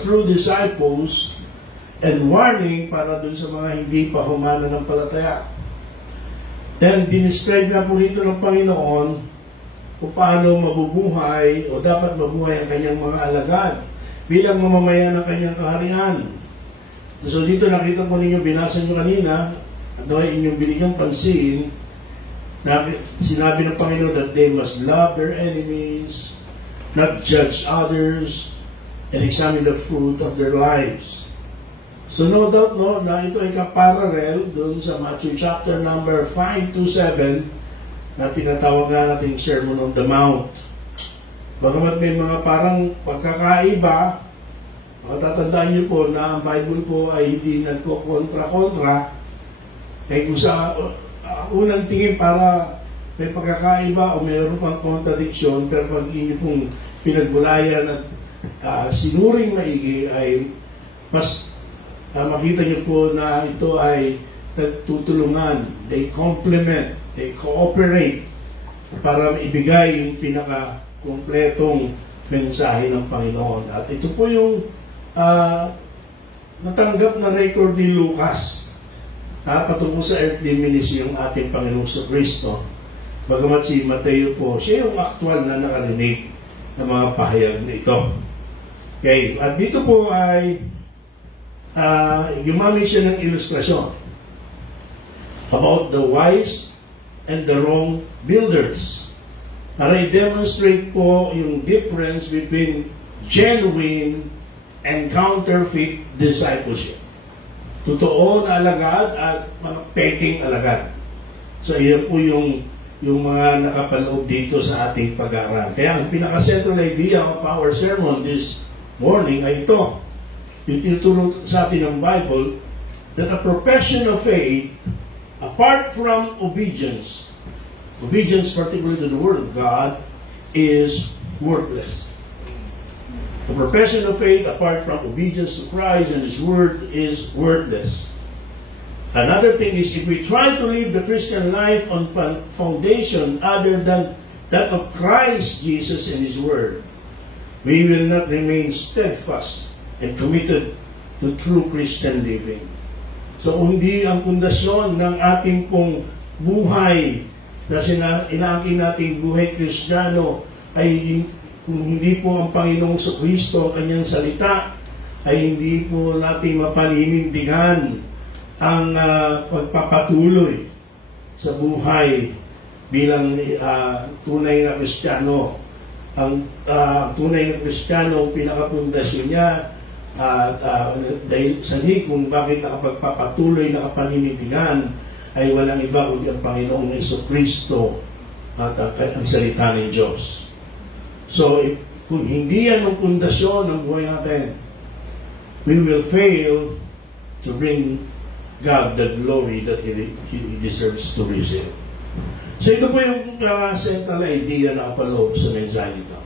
true disciples and warning para dun sa mga hindi pa humana ng palataya. Then, dinescribe na po rito ng Panginoon kung paano mabubuhay o dapat mabuhay ang kanyang mga alagad bilang mamamayan ng kanyang kaharian. So dito nakita po ninyo, binasa nyo kanina, at ay inyong binigyang pansin, na sinabi ng Panginoon that they must love their enemies, not judge others, and examine the fruit of their lives. So no doubt na ito ay kaparallel doon sa Matthew chapter number 5 to 7 na tinatawag nga nating Sermon on the Mount. Bagamat may mga parang pagkakaiba, matatandaan niyo po na ang Bible po ay hindi nagko-kontra-kontra. Kaya kung sa unang tingin para may pagkakaiba o mayroon pang contradiction, pero pag inyo pong pinagbulayan at sinuring maigi ay mas makita niyo po na ito ay nagtutulungan, they complement, they cooperate para ibigay yung pinaka-kompletong mensahe ng Panginoon. At ito po yung natanggap na record ni Lucas patungkol sa earthly ministry yung ating Panginoong Kristo. Bagamat si Mateo po, siya yung aktual na nakarinig ng mga pahayag na ito. Okay, at dito po ay gumamit siya ng ilustrasyon about the wise and the wrong builders para i-demonstrate po yung difference between genuine and counterfeit discipleship. Totoo na alagad at mga peking alagad. So, iyan po yung mga nakapaloob dito sa ating pag-aaral. Kaya ang pinaka-central idea of our sermon this morning ay ito. Yung tinuturo sa atin ng Bible that a profession of faith apart from obedience particularly to the Word of God is worthless. The profession of faith apart from obedience to Christ and His Word is worthless. Another thing is, if we try to live the Christian life on foundation other than that of Christ Jesus and His Word, we will not remain steadfast and committed to true Christian living. So, hindi ang pundasyon ng ating pong buhay na inaangkin nating buhay Kristiyano ay kung hindi po ang Panginoong Kristo ang kanyang salita, ay hindi po natin mapaninindigan ang pagpapatuloy sa buhay bilang tunay na Kristiyano. Ang tunay na Kristiyano, pinakapundasyon niya, dahil sa kung bakit nakapagpapatuloy na kapaninindigan, ay walang iba kundi ang Panginoong Kristo at ang salita ng Diyos. So, kung hindi yan ang pundasyon ng buhay natin, we will fail to bring God the glory that He deserves to receive. So, ito po yung central idea na kapaloob sa mensahe nito.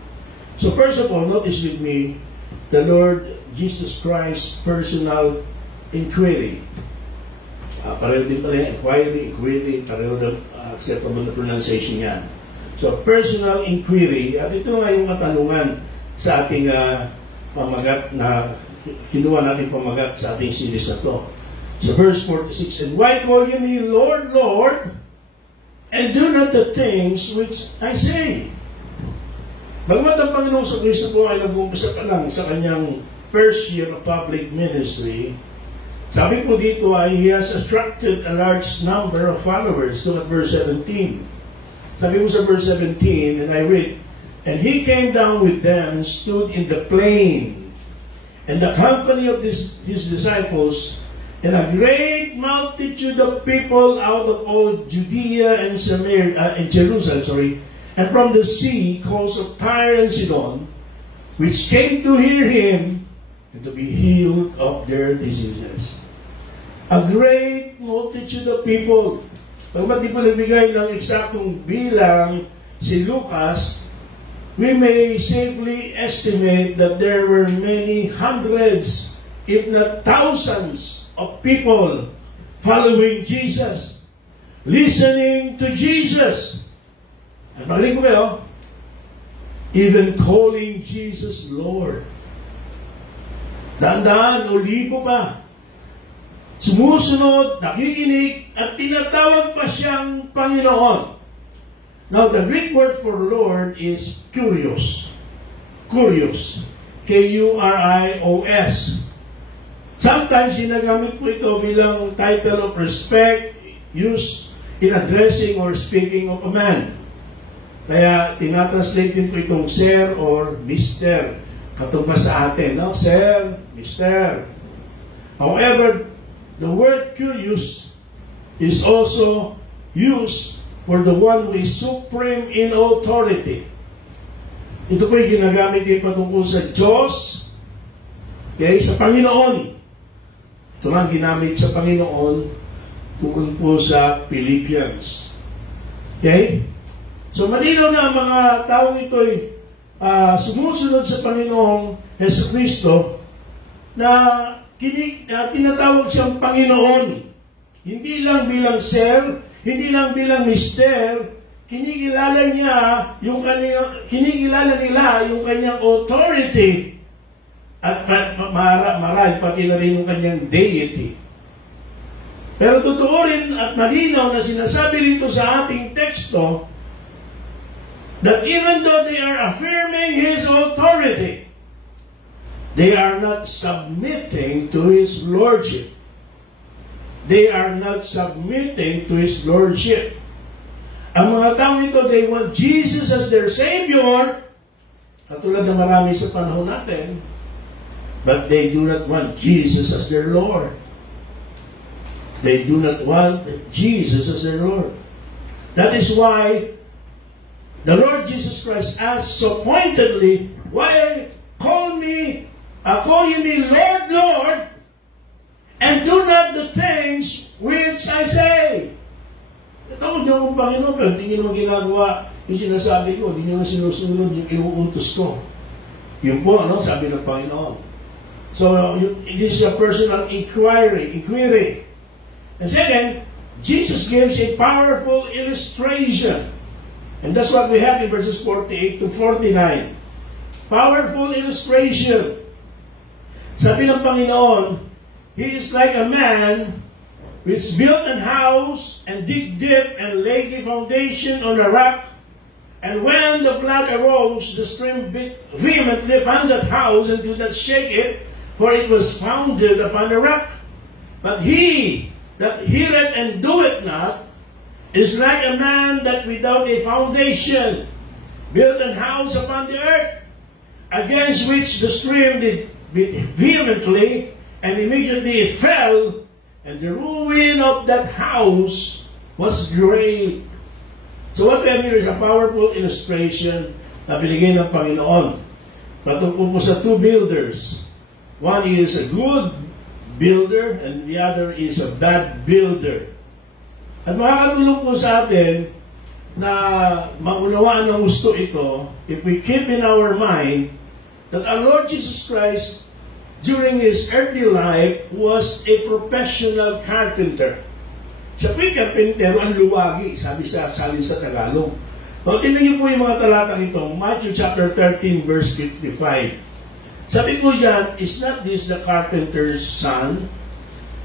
So, first of all, notice with me the Lord Jesus Christ's personal inquiry. Pareho din pala yung inquiry, pareho na acceptable na pronunciation yan. So, personal inquiry, at ito nga yung katanungan sa ating pamagat na kinuha natin pamagat sa ating series na to. So, verse 46, and why call ye me Lord, Lord, and do not the things which I say? Bagamat ang Panginoong Kristo po ay nag-uumpisa pa lang sa kanyang first year of public ministry, sabi po dito ay He has attracted a large number of followers. Look at verse 17. Sabi mo sa verse 17, and I read, and He came down with them and stood in the plain, and the company of His disciples, and a great multitude of people out of all Judea and Jerusalem, and from the sea, coast of Tyre and Sidon, which came to hear Him and to be healed of their diseases. A great multitude of people. Pagkat di po nagbigay ng eksaktong bilang si Lucas, we may safely estimate that there were many hundreds, if not thousands, of people following Jesus, listening to Jesus. At marinig mo kayo, even calling Jesus Lord. Daan-daan o libo pa. Sumusunod, nakikinig, at tinatawag pa siyang Panginoon. Now, the Greek word for Lord is kurios. Kurios. K-U-R-I-O-S. Sometimes, ginagamit po ito bilang title of respect used in addressing or speaking of a man. Kaya, tinatranslate din po itong Sir or Mister. Katulad sa atin, no? Sir, Mister. However, the word curious is also used for the one who is supreme in authority. Ito po yung ginagamit din patungkol sa Diyos, okay, sa Panginoon. Ito lang ginamit sa Panginoon tungkol po sa Philippians. Okay? So, malinaw na ang mga taong ito'y sumusunod sa Panginoong Jesucristo na tinatawag siyang Panginoon. Hindi lang bilang Sir, hindi lang bilang Mister, kinikilala nila yung kanyang authority at marahil pati na rin yung kanyang deity. Pero totoo rin at malinaw na sinasabi rito sa ating teksto that even though they are affirming His authority, they are not submitting to His Lordship. They are not submitting to His Lordship. Ang mga tao ito, they want Jesus as their Savior, katulad ng marami sa panahon natin, but they do not want Jesus as their Lord. They do not want Jesus as their Lord. That is why the Lord Jesus Christ asked so pointedly, why call ye me Lord, Lord, and do not the things which I say. Tawag niyo akong Panginoon, pero hindi niyo naman ginagawa yung sinasabi ko, hindi niyo naman sinusunod yung inuutos ko. Yun po, sabi ng Panginoon. So, it is a personal inquiry. And second, Jesus gives a powerful illustration. And that's what we have in verses 48 to 49. Powerful illustration. Sabi ng Panginoon, He is like a man which built an house and dig deep and laid the foundation on a rock. And when the flood arose, the stream beat vehemently upon that house and did not shake it, for it was founded upon a rock. But he that heareth and doeth not is like a man that without a foundation built an house upon the earth, against which the stream did beat vehemently, and immediately it fell, and the ruin of that house was great. So what we have here is a powerful illustration na binigay ng Panginoon patungkol po sa two builders. One is a good builder and the other is a bad builder. At makakatulong po sa atin na maunawaan ng gusto ito if we keep in our mind that our Lord Jesus Christ during His earthly life was a professional carpenter. Siya po'y carpentero, ang luwagi, sabi sa Tagalog. So, tingnan niyo po yung mga talata nito. Matthew chapter 13, verse 55. Sabi ko dyan, is not this the carpenter's son?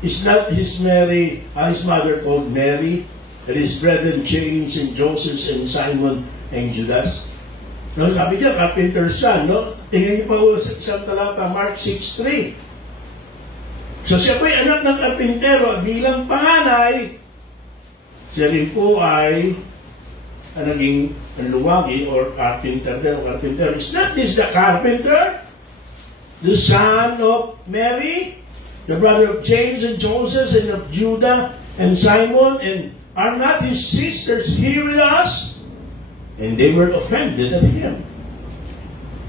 Is not his mother called Mary? And his brethren James and Joseph and Simon and Judas? No, sabi niya, carpenter's son, no? Tingnan niyo pa sa isang talata, Mark 6:3. So siya po'y anak ng karpintero, bilang panganay, siya rin po ay naging luwagi or carpenter. Is not this the carpenter? The son of Mary? The brother of James and Joseph and of Judah and Simon? And are not his sisters here with us? And they were offended at him.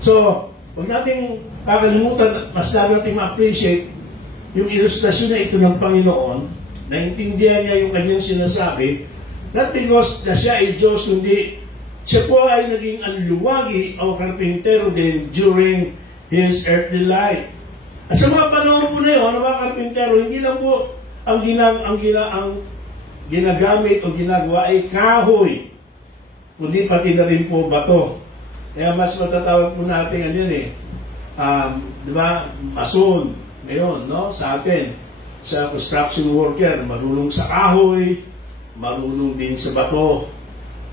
So, huwag nating kakalimutan, mas lalo nating ma-appreciate yung ilustrasyon na ito ng Panginoon. Naintindihan niya yung kanyang sinasabi, not because na siya ay Diyos, kundi siya po ay naging anluwagi o karpintero din during His earthly life. At sa mga panahon po na yun, mga karpintero, hindi lang po ang ginagamit o ginagawa ay kahoy, kundi pati na rin po bato. Kaya mas matatawag po natin yan di ba, mason, ngayon, no, sa atin, sa construction worker, marunong sa kahoy, marunong din sa bato.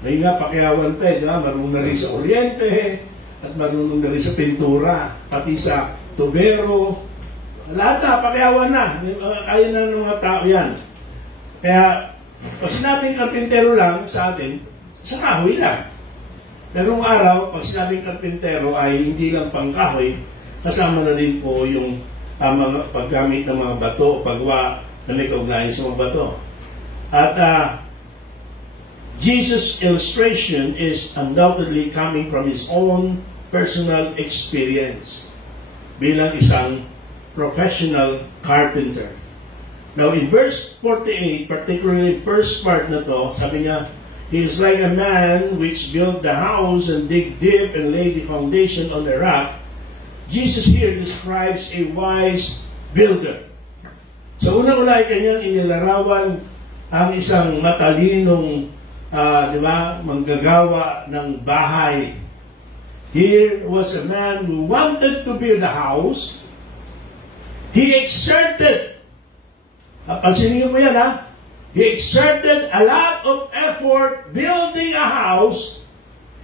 Ngayon nga, pakiawan pa, di ba, marunong na rin sa oryente, at marunong na rin sa pintura, pati sa tubero, lahat na, pakiawan na, kaya na ng mga tao yan. Kaya, pag sinabing karpintero lang sa atin, sa kahoy lang. Pero nung araw, pag sinabing karpintero ay hindi lang pangkahoy, kasama na rin po yung mga paggamit ng mga bato, paggawa na may kaugnayan sa mga bato. At Jesus' illustration is undoubtedly coming from his own personal experience bilang isang professional carpenter. Now, in verse 48, particularly first part na to, sabi niya, he is like a man which built the house and dig deep and laid the foundation on the rock. Jesus here describes a wise builder. So, unang-una ay kanyang inilarawan ang isang matalinong, di ba, manggagawa ng bahay. Here was a man who wanted to build a house. He exerted, pansinin mo yan ha, he exerted a lot of effort building a house.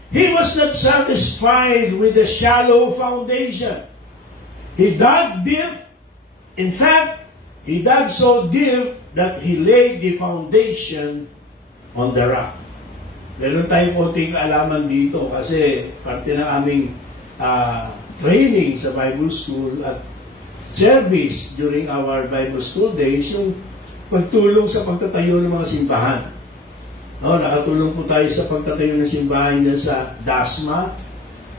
He was not satisfied with the shallow foundation. He dug deep. In fact, he dug so deep that he laid the foundation on the rock. Meron tayong konting kaalaman dito kasi parte ng aming training sa Bible School at service during our Bible School days, yung pagtulong sa pagtatayo ng mga simbahan. No, nakatulong po tayo sa pagtatayo ng simbahan dyan sa Dasma,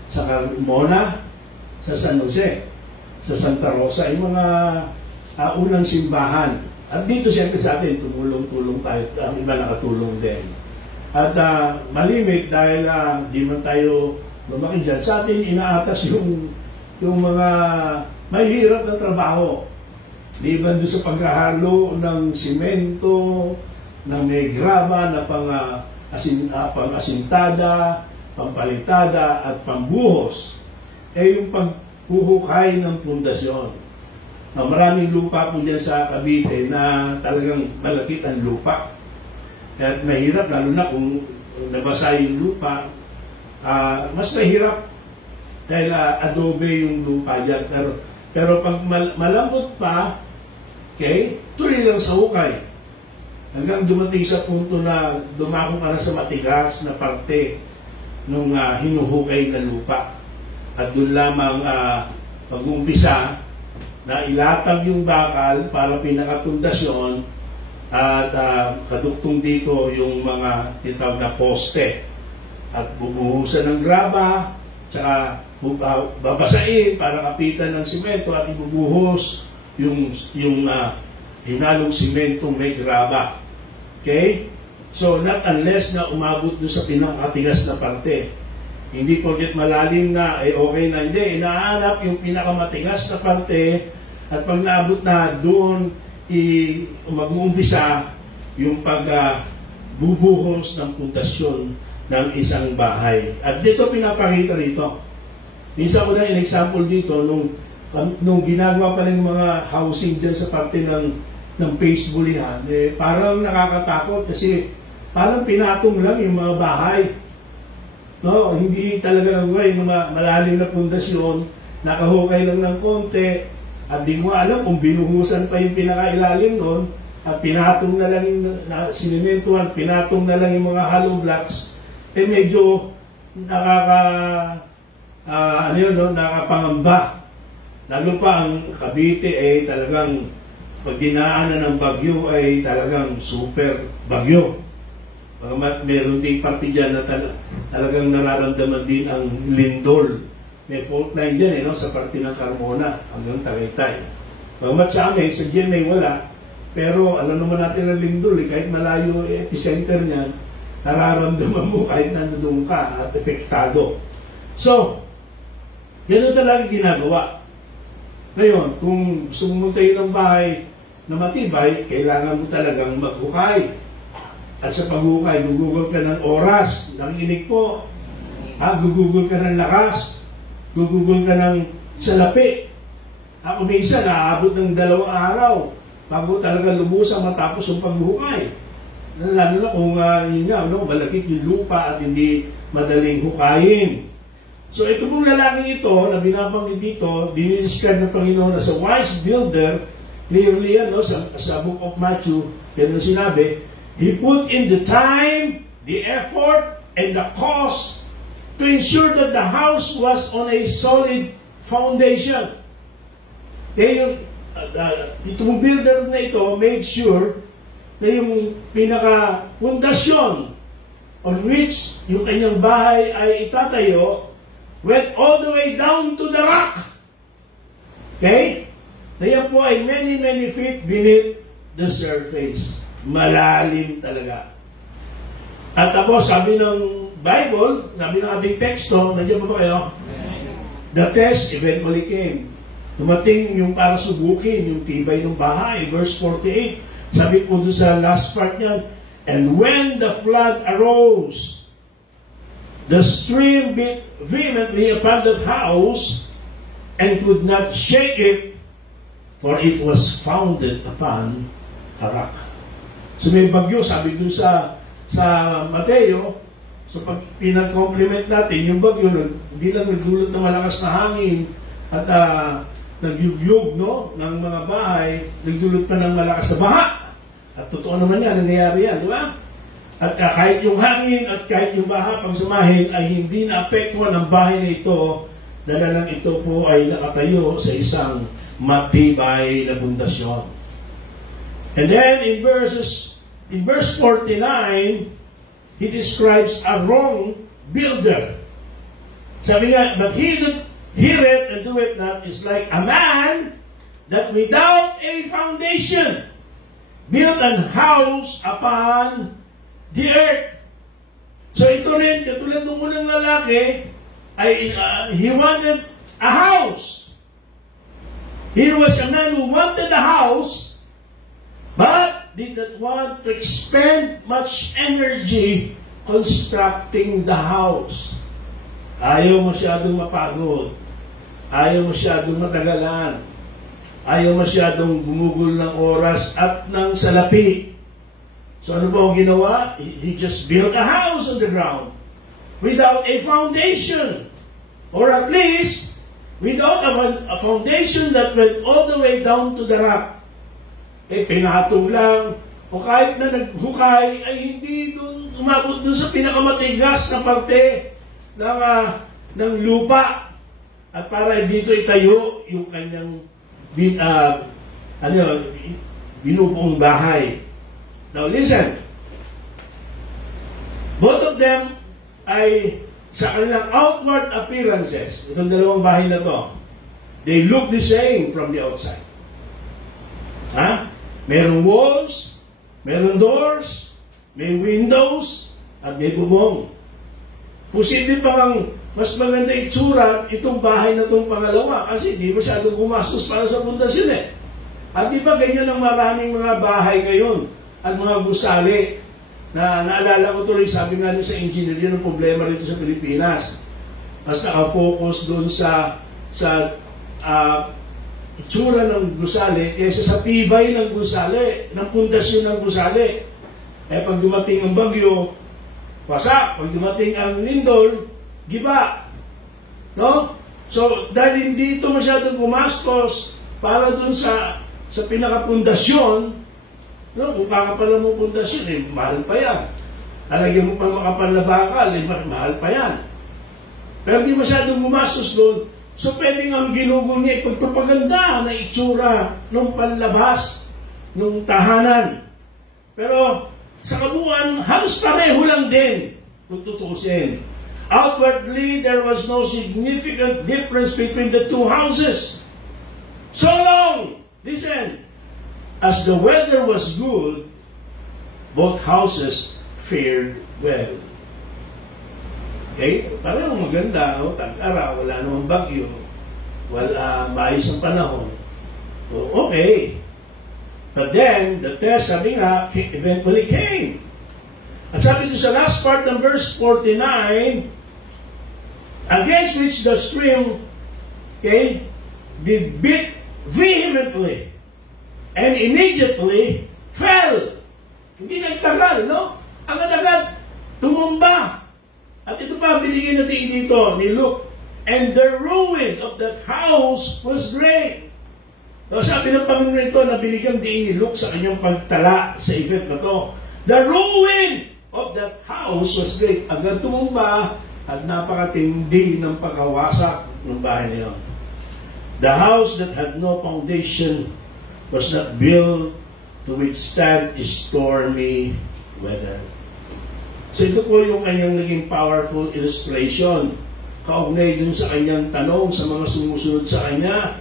sa Carmona, sa San Jose, sa Santa Rosa, yung mga unang simbahan. At dito siyempre sa atin, tumulong-tulong tayo, ang iba nakatulong din. At malimit dahil di man tayo lumaki dyan, sa atin inaatas yung mga mahirap na trabaho. Liban doon sa paghahalo ng simento, ng may graba na pang-asintada, pampalitada, at pambuhos, yung paghuhukay ng pundasyon. Maraming lupa po dyan sa Cavite na talagang malakit ang lupa. At mahirap, lalo na kung nabasa yung lupa, mas mahirap dahil adobe yung lupa dyan. Pero pag malambot pa, okay, tuloy lang sa hukay. Hanggang dumating sa punto na dumako ka na sa matigas na parte ng hinuhukay na lupa. At doon lamang mag-uumpisa na ilatag yung bakal para pinakapundasyon at kaduktong dito yung mga titawag na poste. At bubuhusan ng graba, tsaka babasain para kapitan ng simento at ibubuhos yung hinalong simentong may graba. Okay? So, not unless na umabot doon sa pinakatigas na parte. Hindi porket malalim na, okay na. Hindi, inaanap yung pinakamatigas na parte at pag naabot na doon, mag-uumpisa yung pagbubuhos ng pundasyon ng isang bahay. At dito pinapakita rito. Isa ko na in-example dito nung ginagawa pa rin mga housing dyan sa parte ng Pace Bulihan, parang nakakatakot kasi parang pinatong lang yung mga bahay. No, hindi talaga ng malalim na pundasyon, nakahukay lang ng konti, at di mo alam kung binuhusan pa yung pinakailalim nun, at pinatong na lang yung sinimentuhan, pinatong na lang yung mga hollow blocks, medyo nakapangamba. Lalo pa ang Cavite talagang pag dinaanan ng bagyo ay talagang super bagyo. Meron din parte dyan na talagang nararamdaman din ang lindol. May fault line dyan sa parte ng Carmona hanggang Tagaytay. Bagamat sa amin, sa GMA wala, pero alam naman natin ang lindol, kahit malayo epicenter niyan, nararamdaman mo kahit nandoon ka at epektado. So, ganun talaga ginagawa. Ngayon, kung gusto mo tayo ng bahay na matibay, kailangan mo talagang maghukay. At sa paghukay, gugugol ka ng oras. Nakikinig po. Gugugol ka ng lakas. Gugugol ka ng sa lapi. Ako minsan, naaabot ng 2 araw bago talaga lubusang matapos yung paghuhukay. Lalo na kung yun nga, malakit yung lupa at hindi madaling hukayin. So ito pong lalaking ito, na binabanggit dito, dinidescribe ng Panginoon as a wise builder, clearly sa book of Matthew, yan ang sinabi, he put in the time, the effort, and the cost to ensure that the house was on a solid foundation. Kaya itong builder na ito made sure na yung pinaka-pundasyon on which yung kanyang bahay ay itatayo went all the way down to the rock. Okay? Na yan po ay many, many feet beneath the surface. Malalim talaga. At tapos, sabi ng Bible, sabi ng ating teksto, nandiyan pa ba kayo? The test eventually came. Dumating yung para subukin, yung tibay ng bahay. Verse 48, sabi po doon sa last part niyan, and when the flood arose, the stream beat vehemently upon that house and could not shake it, for it was founded upon a rock. So may bagyo, sabi doon sa Mateo, so pag pinag-compliment natin, yung bagyo, hindi lang nagdulot ng malakas na hangin at nagyugyug ng mga bahay, nagdulot pa ng malakas na baha. At totoo naman yan, nangyayari yan, di ba? At kahit yung hangin at kahit yung baha pag sumahin ay hindi na-apektuhan ng bahay na ito, dahil lang ito po ay nakatayo sa isang matibay na bundasyon. And then in verse 49, he describes a wrong builder. Sabi nga, but he that heareth and doeth not is like a man that without a foundation built an house upon the earth. So ito rin, katulad ng unang lalaki, ay he wanted a house. He was a man who wanted a house, but did not want to expend much energy constructing the house. Ayaw masyadong mapagod. Ayaw masyadong matagalan. Ayaw masyadong gumugol ng oras at ng salapi. So ano ba ang ginawa? He just built a house on the ground without a foundation. Or at least, without a foundation that went all the way down to the rock. Pinatong lang. O kahit na naghukay, ay hindi doon umabot doon sa pinakamatigas na parte ng lupa. At para dito itayo yung kanyang binubuong bahay. Now listen, both of them ay sa kanilang outward appearances, itong dalawang bahay na to, they look the same from the outside. Merong walls, merong doors, may windows, at may bubong. Posible pang mas maganda itsura itong bahay na itong pangalawa kasi di masyadong gumastos para sa pundasyon eh. At di ba ganyan ang maraming mga bahay ngayon at mga gusali na naalala ko tuloy, sabi nga sa engineer, yun ang problema rito sa Pilipinas. Mas nakafocus doon sa itsura ng gusali kaysa sa tibay ng gusali, ng pundasyon ng gusali. Pag dumating ang bagyo, wasak. Pag dumating ang lindol, giba. No? So, dahil hindi ito masyadong gumastos para dun sa pinakapundasyon, no? Kung kakapal mo pundasyon, mahal pa yan. Alagyan mo pa makapal na bakal, mahal pa yan. Pero hindi masyadong gumastos doon. So, pwedeng ang ginugol niya ipagpapaganda na itsura ng panlabas, ng tahanan. Pero, sa kabuuan, halos pareho lang din kung tutusin. Outwardly, there was no significant difference between the two houses. So long, listen, as the weather was good, both houses fared well. Okay? Parang maganda, tag-araw, wala namang bagyo, maayos ang panahon. So, okay. But then, the test, sabi nga, eventually came. At sabi doon sa last part ng verse 49, against which the stream okay, did beat vehemently and immediately fell. Hindi nagtagal, no? Agad-agad, tumumba. At ito pa, binigyan natin dito ni Luke. And the ruin of that house was great. So, sabi ng Panginoon ito na binigyan din ni Luke sa kanyang pagtala sa event na to. The ruin of that house was great. Agad tumumba at napakatindi ng pagkawasak ng bahay niyo. The house that had no foundation was not built to withstand stormy weather. So ito po yung kanyang naging powerful illustration. Kaugnay dun sa kanyang tanong sa mga sumusunod sa kanya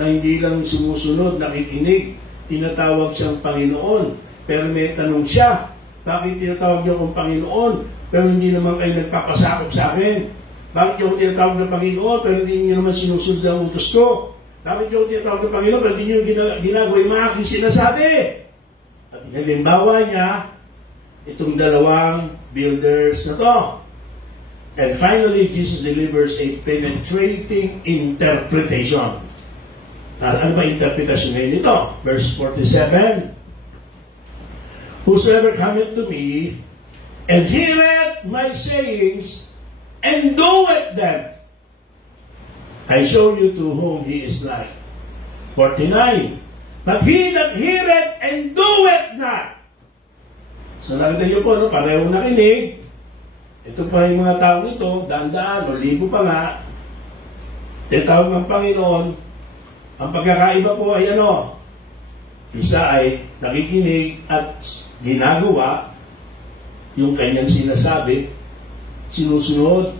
na hindi lang sumusunod, nakikinig. Tinatawag siyang Panginoon. Pero may tanong siya, bakit tinatawag niyo akong Panginoon pero hindi naman kayo nagpapasakop sa akin? Bakit niyo ako tinatawag ng Panginoon pero hindi niyo naman sinusunod ang utos ko? Bakit niyo tinatawag ng Panginoon pero hindi niyo ginagawa yung mga aking sinasabi? At halimbawa niya, itong dalawang builders na to. And finally, Jesus delivers a penetrating interpretation. Ano ba interpretation ngayon nito? Verse 47. Whosoever cometh to me, and heareth my sayings, and doeth them, I show you to whom he is like. 49. But he that heareth and doeth not. So nakita niyo po, no? Parehong nakinig. Ito pa yung mga taong ito, daan-daan o libo pa nga. Tinatawag ng Panginoon. Ang pagkakaiba po ay ano? Isa ay nakikinig at ginagawa yung kanyang sinasabi, sinusunod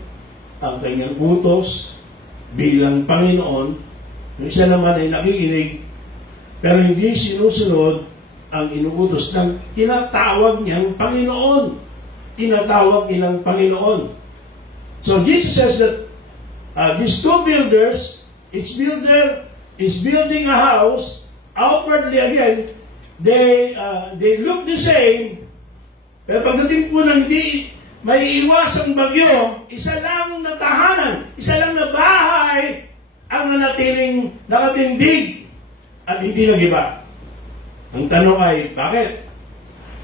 ang kanyang utos bilang Panginoon. Yung isa naman ay nakikinig pero hindi sinusunod ang inuutos ng tinatawag niyang Panginoon. Tinatawag nilang Panginoon. So Jesus says that these two builders, each builder is building a house. Outwardly again, they look the same. Pero pagdating po ng hindi may iwasang bagyo, isa lang na tahanan, isa lang na bahay ang nanatiling nakatindig at hindi nagiba. Ang tanong ay, bakit?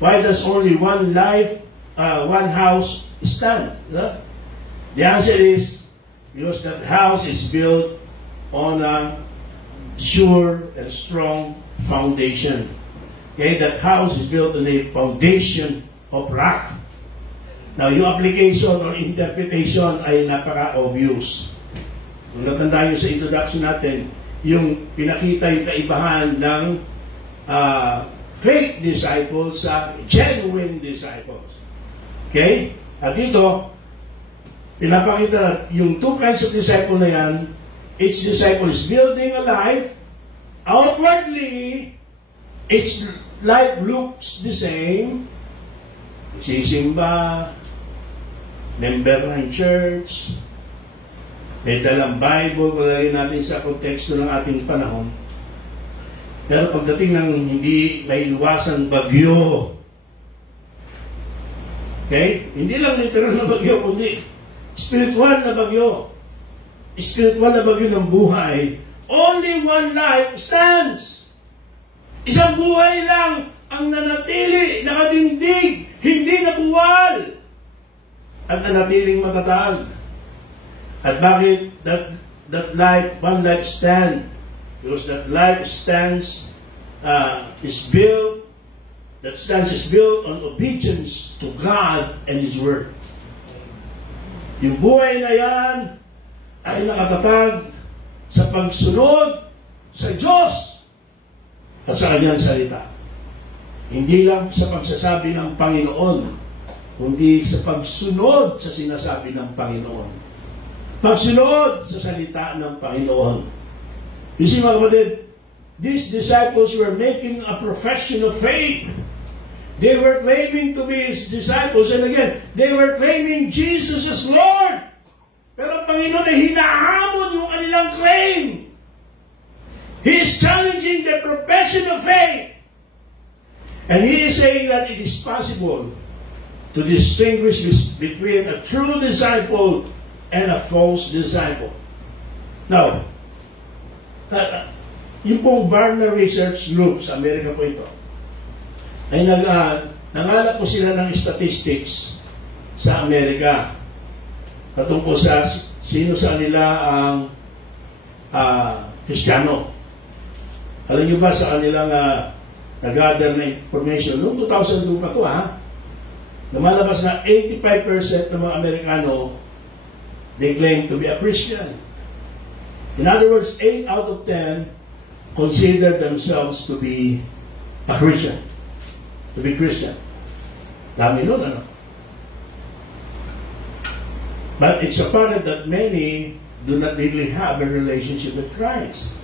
Why does only one house stand? The answer is, because that house is built on a sure and strong foundation. Okay, that house is built on a foundation of rock. Now, yung application or interpretation ay napaka-obvious. Kung natandaan nyo sa introduction natin, yung pinakita yung kaibahan ng fake disciples sa genuine disciples. Okay? At dito, pinapakita yung two kinds of disciple na yan. Each disciple is building a life. Outwardly, its life looks the same. Sisimba, member ng church, may dalang Bible, palagay natin sa konteksto ng ating panahon. Pero pagdating ng hindi may iwasan bagyo, okay? Hindi lang literal na bagyo, kundi spiritual na bagyo. Spiritual na bagyo ng buhay. Only one life stands. Isang buhay lang ang nanatili, nakadindig, hindi nabuwal, at nanatiling matatag. At bakit that life, one life stand? Because that life stands, is built on obedience to God and His Word. Yung buhay na yan ay nakatatag sa pagsunod sa Diyos at sa Kanyang salita. Hindi lang sa pagsasabi ng Panginoon, kundi sa pagsunod sa sinasabi ng Panginoon. Pagsunod sa salita ng Panginoon. You see, mga kapatid, these disciples were making a profession of faith. They were claiming to be His disciples, and again, they were claiming Jesus as Lord. Pero ang Panginoon ay hinahamon yung kanilang claim. He is challenging their profession of faith. And He is saying that it is possible to distinguish between a true disciple and a false disciple. Now, Yung pong Barna Research Group, sa Amerika po ito, ay nangalap po sila ng statistics sa Amerika patungkol sa sino sa nila ang Kristiyano. Alam niyo ba sa kanilang nag-gather na information, noong 2002 pa ito lumalabas na 85% ng mga Amerikano, they claim to be a Christian. In other words, 8 out of 10 consider themselves to be a Christian. To be Christian. Dami nun, ano? But it's apparent that many do not really have a relationship with Christ.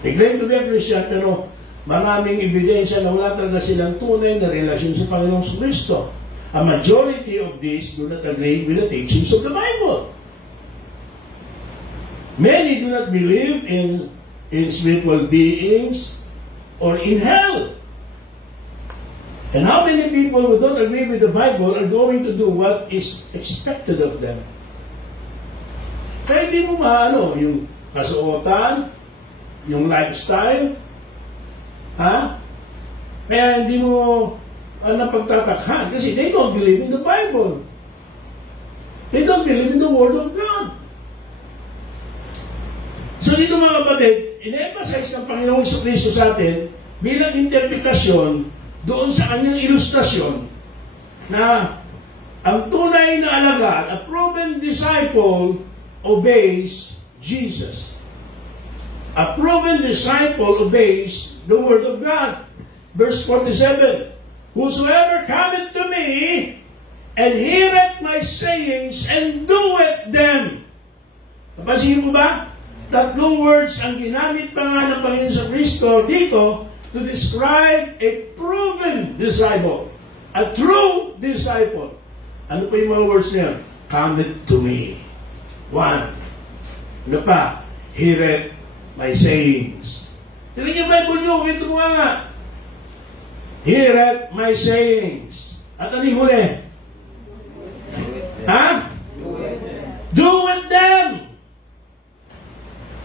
They claim to be a Christian, pero maraming ebidensya na wala talaga silang tunay na relasyon sa Panginoong Kristo. A majority of these do not agree with the teachings of the Bible. Many do not believe in spiritual beings or in hell. And how many people who don't agree with the Bible are going to do what is expected of them? Kaya hindi mo maano, yung kasuotan, yung lifestyle, kaya hindi mo napagtatakhan kasi they don't believe in the Bible. They don't believe in the Word of God. So dito mga kapatid, in-emphasize ng Panginoong Kristo sa atin bilang interpretasyon doon sa kanyang ilustrasyon na ang tunay na alagad, a proven disciple, obeys Jesus. A proven disciple obeys the Word of God. Verse 47, whosoever cometh to me and heareth my sayings and doeth them. Napansin mo ba? Tatlong words ang ginamit pa nga ng Panginoon sa Kristo dito to describe a proven disciple. A true disciple. Ano pa yung mga words niya? Cometh to me. One. Ano pa? Heareth my sayings. Tignan niyo Bible niyo, ito nga. Heareth my sayings. At ano yung huli? Do with them.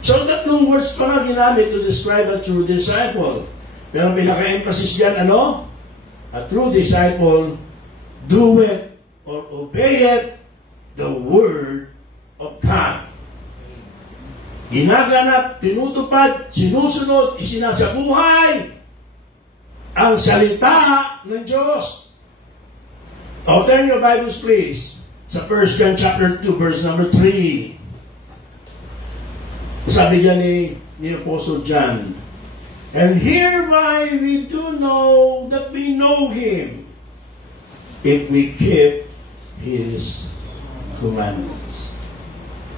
So tatlong words pa nga ginamit to describe a true disciple. Pero ang pinaka-emphasis dyan, ano? A true disciple, do it or obey it, the Word of God. Ginaganap, tinutupad, sinusunod, isinasabuhay ang salita ng Diyos. Turn your Bibles please sa 1 John chapter 2 verse number 3. Sabi niya ni Apostle John, and hereby we do know that we know Him if we keep His commandments.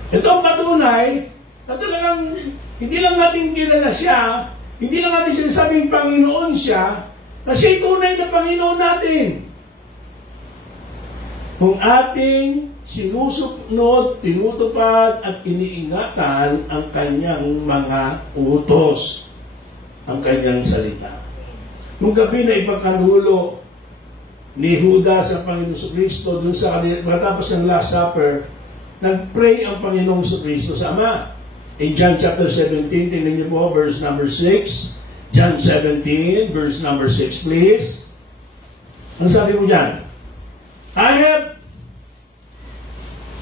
Ito ang patunay na talagang hindi lang natin kilala siya, hindi lang natin sinasabing Panginoon siya, na siya'y tunay na Panginoon natin. Kung ating sinusunod, tinutupad at iniingatan ang kanyang mga utos, ang kanyang salita. Nung gabi na ipagkanulo ni Judas sa Panginoong Kristo dun sa matapos ng Last Supper, nag-pray ang Panginoong Kristo sa Ama. In John chapter 17, tingnan niyo po, verse number 6. John 17, verse number 6, please. Ang sabi mo dyan? I have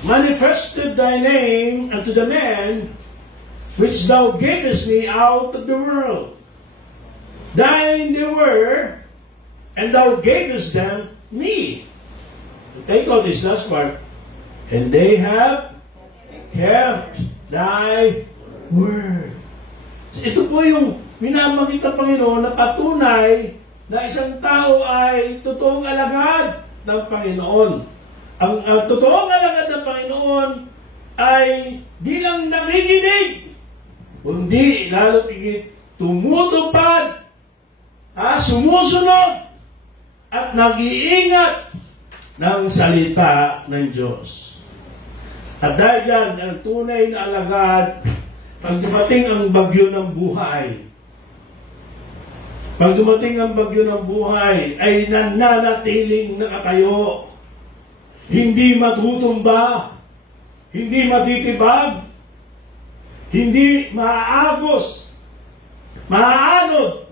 manifested thy name unto the men which thou gavest me out of the world. Thine they were, and thou gavest them me. Take out this last part. And they have kept thy word. Ito po yung minamagit ng Panginoon na patunay na isang tao ay totoong alagad ng Panginoon. Ang totoong alagad ng Panginoon ay di lang nakikinig, kundi lalo tigit tumutupad, sumusunod, at nag-iingat ng salita ng Diyos. At dahil yan, ang tunay na alagad, pag dumating ang bagyo ng buhay, ay nananatiling nakatayo. Hindi matutumba, hindi matitibag, hindi maaagos, maaanod,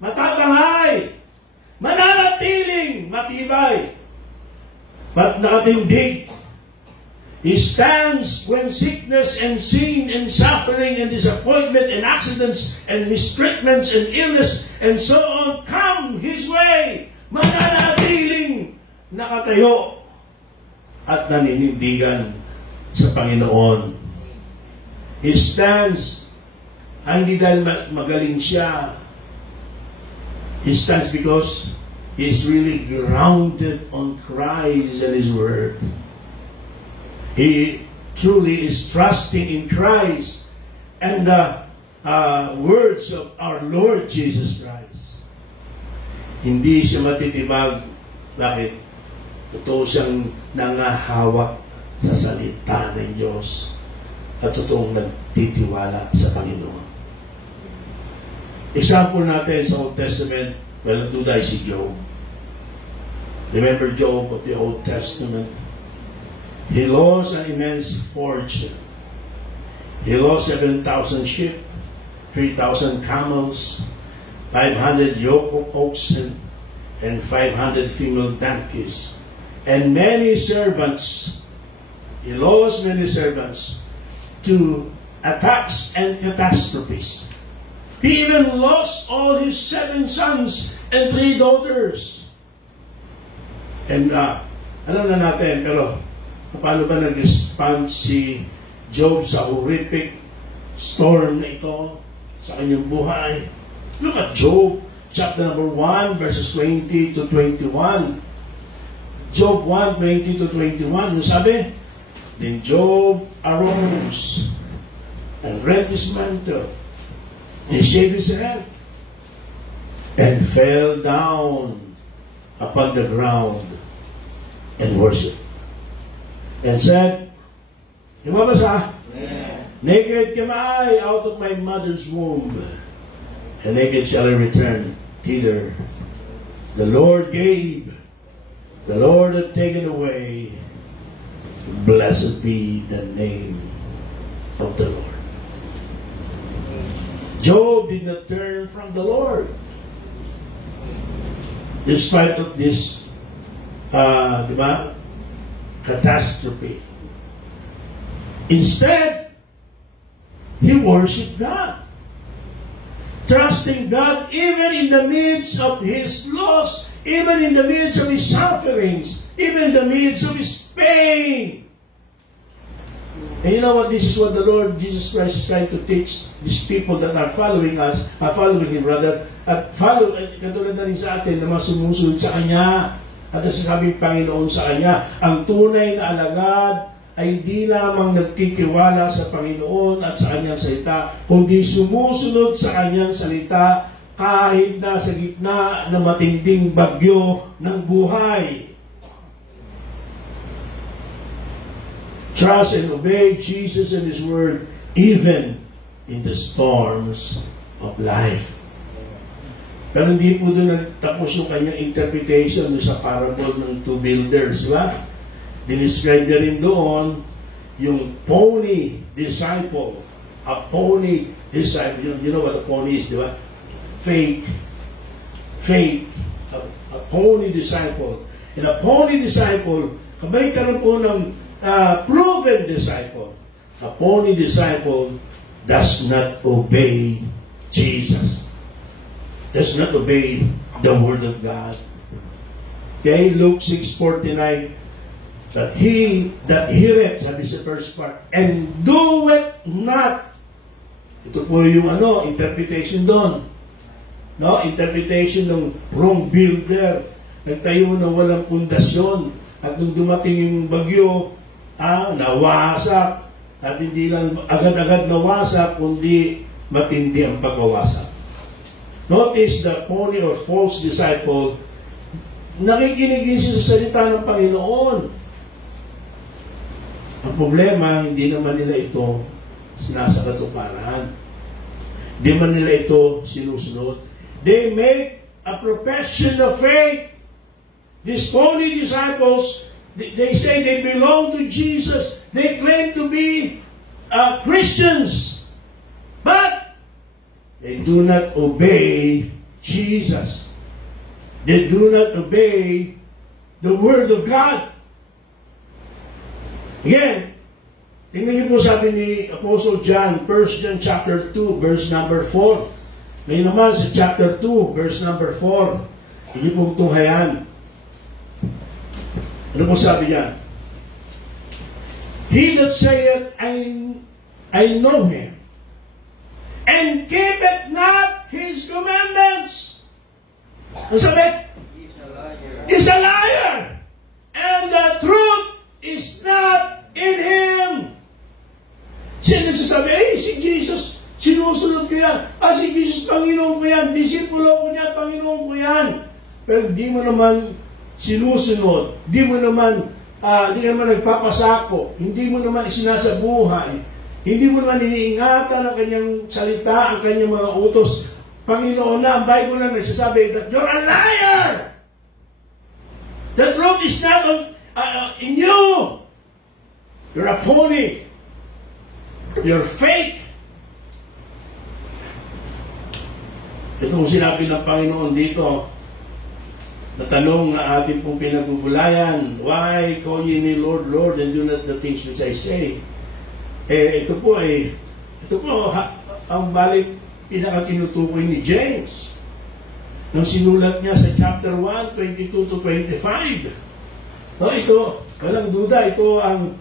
matatangay, mananatiling matibay, but nakatindig. He stands when sickness and sin and suffering and disappointment and accidents and mistreatments and illness and so on come His way. Mananatiling nakatayo at naninindigan sa Panginoon. He stands, hindi dahil magaling siya. He stands because he's really grounded on Christ and His Word. He truly is trusting in Christ and the words of our Lord Jesus Christ. Hindi siya matitibag. Bakit? Totoo siyang nangahawak sa salita ng Diyos at totoong nagtitiwala sa Panginoon. Example natin sa Old Testament, well, nagduday si Job. Remember Job of the Old Testament? He lost an immense fortune. He lost 7,000 sheep, 3,000 camels, 500 yoke of oxen, and 500 female donkeys, and many servants. He lost many servants to attacks and catastrophes. He even lost all his 7 sons and 3 daughters. And alam na natin, pero paano ba nag-respond si Job sa horrific storm na ito sa kanyang buhay? Look at Job, chapter number 1, verses 20 to 21. Job 1, 20 to 21, yung sabi, Then Job arose and rent his mantle, he shaved his head, and fell down upon the ground and worshipped. And said, yung mabasa, Naked came I out of my mother's womb, and naked shall I return thither. The Lord gave, the Lord hath taken away. Blessed be the name of the Lord. Job did not turn from the Lord. Despite of this, catastrophe. Instead, he worshiped God. Trusting God even in the midst of his loss, even in the midst of his sufferings, even in the midst of his pain. And you know what? This is what the Lord Jesus Christ is trying to teach these people that are following us, following Him rather, at katulad na rin sa atin na mga sumusunod sa Kanya. At nasasabing Panginoon sa Kanya, ang tunay na alagad ay hindi lamang nagtitiwala sa Panginoon at sa Kanyang salita, kundi sumusunod sa Kanyang salita kahit na sa gitna ng matinding bagyo ng buhay. Trust and obey Jesus and His Word even in the storms of life. Pero hindi po doon nagtapos yung kanyang interpretation sa parable ng 2 builders, di ba? Dinescribe niya rin doon yung pony disciple. A pony disciple. You know what a pony is, di ba? Faith. A pony disciple. And a pony disciple, kabalik ka rin po ng proven disciple. A pony disciple does not obey Jesus. Does not obey the Word of God. Okay, Luke 6:49, that he that heareth, sabi sa first part, and doeth not. Ito po yung interpretation doon. No, interpretation ng wrong builder. Nagtayo na walang pundasyon. At nung dumating yung bagyo, nawasak. At hindi lang agad-agad nawasak, kundi matindi ang pagkawasak. Notice the pony or false disciple, nakikinig din siya sa salita ng Panginoon. Ang problema, hindi naman nila ito nasa katuparan. Hindi man nila ito sinusunod. They make a profession of faith. These pony disciples, they say, say they belong to Jesus. They claim to be Christians. But they do not obey Jesus. They do not obey the Word of God. Again, tingnan niyo po sabi ni Apostle John, 1 John chapter 2, verse number 4. Ngayon naman sa chapter 2, verse number 4. Hindi pong tunghayan. Ano po sabi niya? He that saith, I know him, and keepeth not his commandments. Ano sabi? Is a liar. And the truth is not in him. Siya nagsasabi, si Jesus, sinusunod ko yan. Si Jesus, Panginoon ko yan. Disipulo ko niya, Panginoon ko yan. Pero di mo naman sinusunod. Di mo naman, di ka naman nagpapasako. Hindi mo naman isinasabuhay. Hindi mo naman iniingatan ang kanyang salita, ang kanyang mga utos. Panginoon na, ang Bible na nagsasabi that you're a liar. The truth is not in you. You're a phony. You're fake. Ito kung sinabi ng Panginoon dito, na tanong na ating pong pinagbubulayan, why call ye me Lord, Lord, and do not the things which I say? Ito po ang balik pinakatinutukoy ni James. Nang sinulat niya sa chapter 1, 22 to 25. No, ito, walang duda, ito ang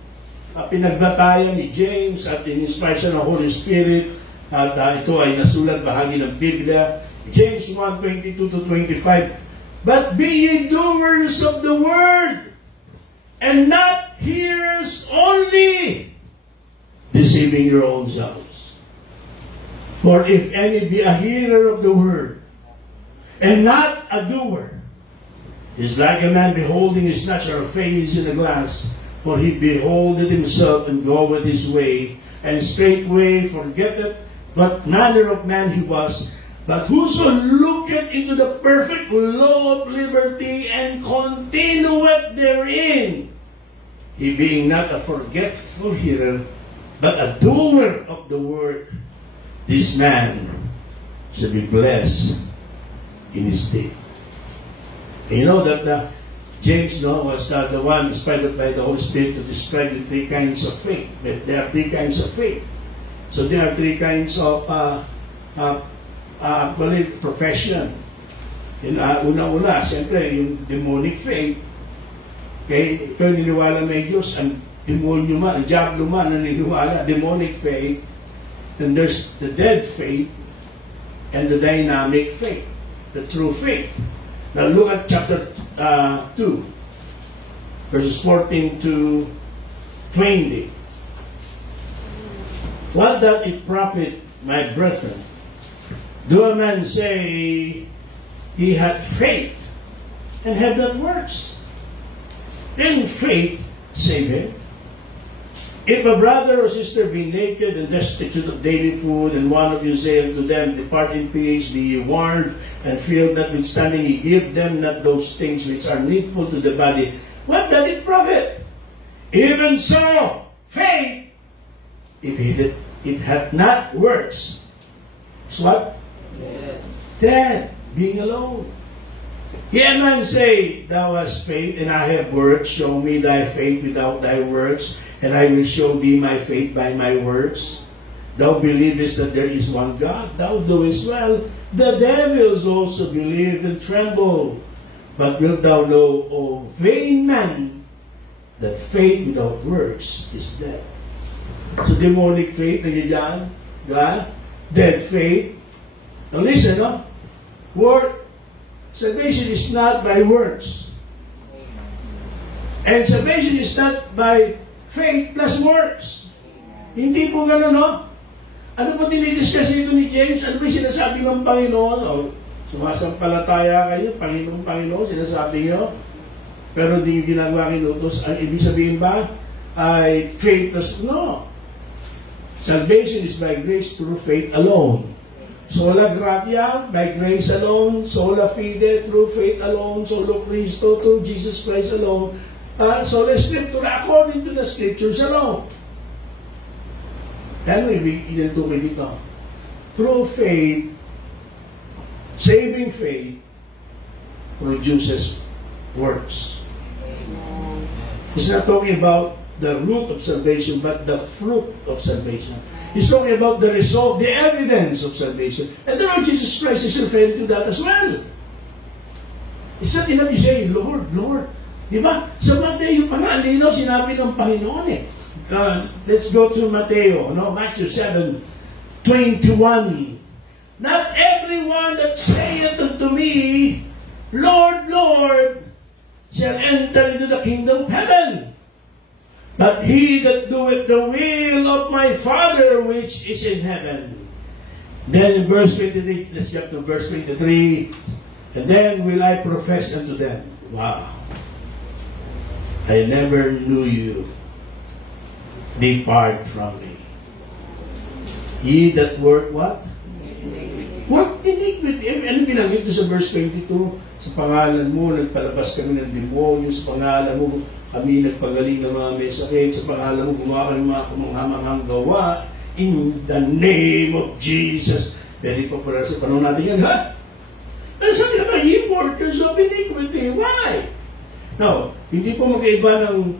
pinagbatayan ni James at in-inspiration ng Holy Spirit at ito ay nasulat bahagi ng Biblia. James 1, 22 to 25. But be ye doers of the word, and not hearers only, deceiving your own selves. For if any be a hearer of the word, and not a doer, is like a man beholding his natural face in a glass, for he beholdeth himself and goeth his way, and straightway forgetteth what manner of man he was. But whoso looketh into the perfect law of liberty and continueth therein, he being not a forgetful hearer, but a doer of the word, this man shall be blessed in his deed. And you know that James was the one inspired by the Holy Spirit to describe the three kinds of faith. But there are three kinds of faith. So there are three kinds of profession. Una-una, siyempre, yung demonic faith. Okay, ikaw niniwala may Diyos, ang demonyo man, ang diablo man naniniwala, demonic faith. Then there's the dead faith and the dynamic faith, the true faith. Now look at chapter 2, verses 14 to 20. What doth it profit, my brethren, do a man say he had faith and have not works? Then faith save him. If a brother or sister be naked and destitute of daily food, and one of you say unto them, depart in peace, be ye warned, and filled notwithstanding ye give them not those things which are needful to the body, what doth it profit? Even so, faith, if it hath not works, is what? Dead, being alone. He and man say, thou hast faith, and I have works. Show me thy faith without thy works, and I will show thee my faith by my works. Thou believest that there is one God, thou doest well. The devils also believe and tremble. But wilt thou know, O vain man, that faith without works is dead. So demonic faith, nandiyan, dead faith. Now listen, no? Salvation is not by works. And salvation is not by faith plus works. Hindi po gano'n, no? Ano po dinidiscuss ito ni James? Ano ba sinasabi ng Panginoon? O, sumasampalataya kayo, Panginoon, sinasabi nyo. Pero hindi yung ginagawa kinutos. Ang ibig sabihin ba ay faith plus, no. Salvation is by grace through faith alone. Sola gratia, by grace alone. Sola fide, through faith alone. Solo Christo, through Jesus Christ alone. Sola Scriptura, according to the Scriptures alone. Ano ibig inintukoy dito? true faith, saving faith, produces works. He's not talking about the root of salvation, but the fruit of salvation. He's talking about the result, the evidence of salvation. And the Lord Jesus Christ is referring to that as well. It's not enough to say, Lord, Lord. Di ba? Sa Mateo, pangalino, sinabi ng Panginoon eh. Let's go to Mateo, Matthew 7:21. Not everyone that saith unto me, Lord, Lord, shall enter into the kingdom of heaven, but he that doeth the will of my Father which is in heaven. Then in verse 23, let's jump to verse 23. And then will I profess unto them, wow, I never knew you. Depart from me. Ye that work what? Work iniquity. Ano binanggit ko sa verse 22? Sa pangalan mo, nagpalabas kami ng demonyo. Sa pangalan mo, kami nagpagaling ng mga may sakit. Sa pangalan mo, gumawa kami mga kumanghamanghang gawa. In the name of Jesus. Very popular sa panahon natin yan, ha? Pero sabi naman, ye workers of iniquity. Why? Now, hindi po magkaiba ng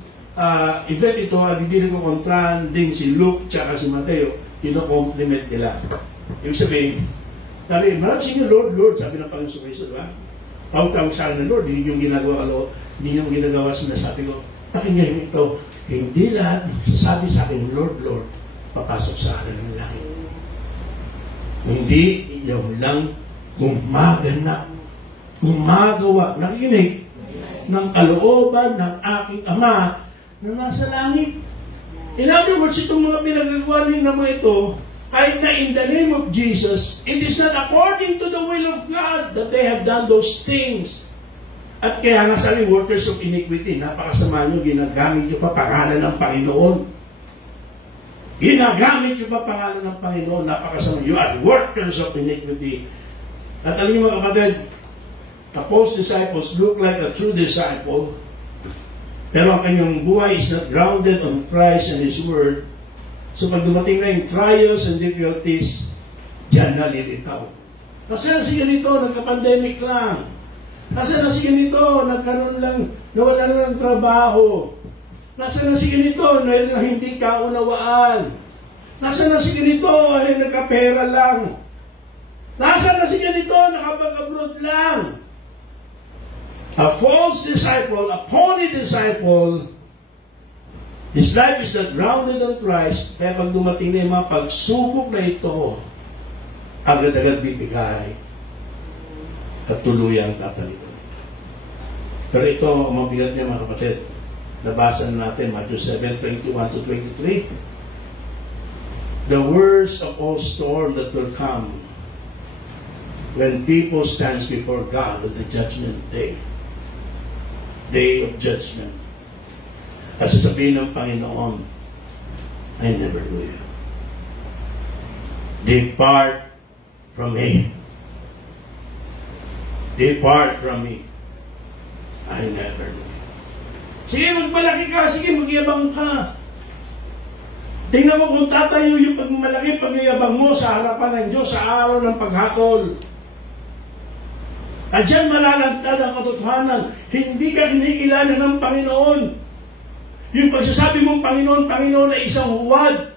event ito at hindi nagkukontran din si Luke tsaka si Mateo. Ino-compliment nila. Ibig sabihin, sabi, marami sa inyo, Lord, Lord, sabi ng Panginoon sa Kristo, diba? Pagkawag sa akin ng Lord, hindi yung ginagawa, hindi yung ginagawa sinasabi ko. Pakinggan ito, hindi lahat sasabi sa akin, Lord, Lord, papasok sa akin ng langit. Hindi yung lang gumaganap, gumagawa, nakikinig ng kalooban ng aking Ama na nasa langit. In other words, itong mga pinagagawa ng mga ito, kahit na in the name of Jesus, it is not according to the will of God that they have done those things. At kaya nga sabi, workers of iniquity, napakasama nyo, ginagamit nyo pa pangalan ng Panginoon. Ginagamit nyo pa pangalan ng Panginoon, napakasama. You are workers of iniquity. At alam niyo mga kapatid, the false disciples look like a true disciple, pero ang kanyang buhay is not grounded on Christ and His Word. So pag dumating na yung trials and difficulties, diyan na lilitaw. Nasaan na si ganito, nagka-pandemic lang. Nasaan na si ganito, nagkaroon lang, nawala na ng trabaho. Nasaan na si ganito, na hindi kaunawaan. Nasaan na si ganito, ay nagka-pera lang. Nasaan na si ganito, nakapag-abroad lang. A false disciple, a phony disciple, his life is not grounded on Christ, kaya pag dumating na yung mga pagsubok na ito, agad-agad bibigay at tuluyang tatalito. Pero ito, ang mabigat niya mga kapatid. Nabasa natin, Matthew 7:21-23. The worst of all storm that will come when people stands before God at the judgment day. Day of judgment. At sasabihin ng Panginoon, I never knew you. Depart from me. Depart from me. I never knew you. Sige, magmalaki ka. Sige, magyabang ka. Tingnan mo kung tatayo yung pagmalaki, pagyabang mo sa harapan ng Diyos sa araw ng paghatol. At dyan malalantad ang katotohanan. Hindi ka kinikilala ng Panginoon. Yung pagsasabi mong Panginoon, Panginoon ay isang huwad.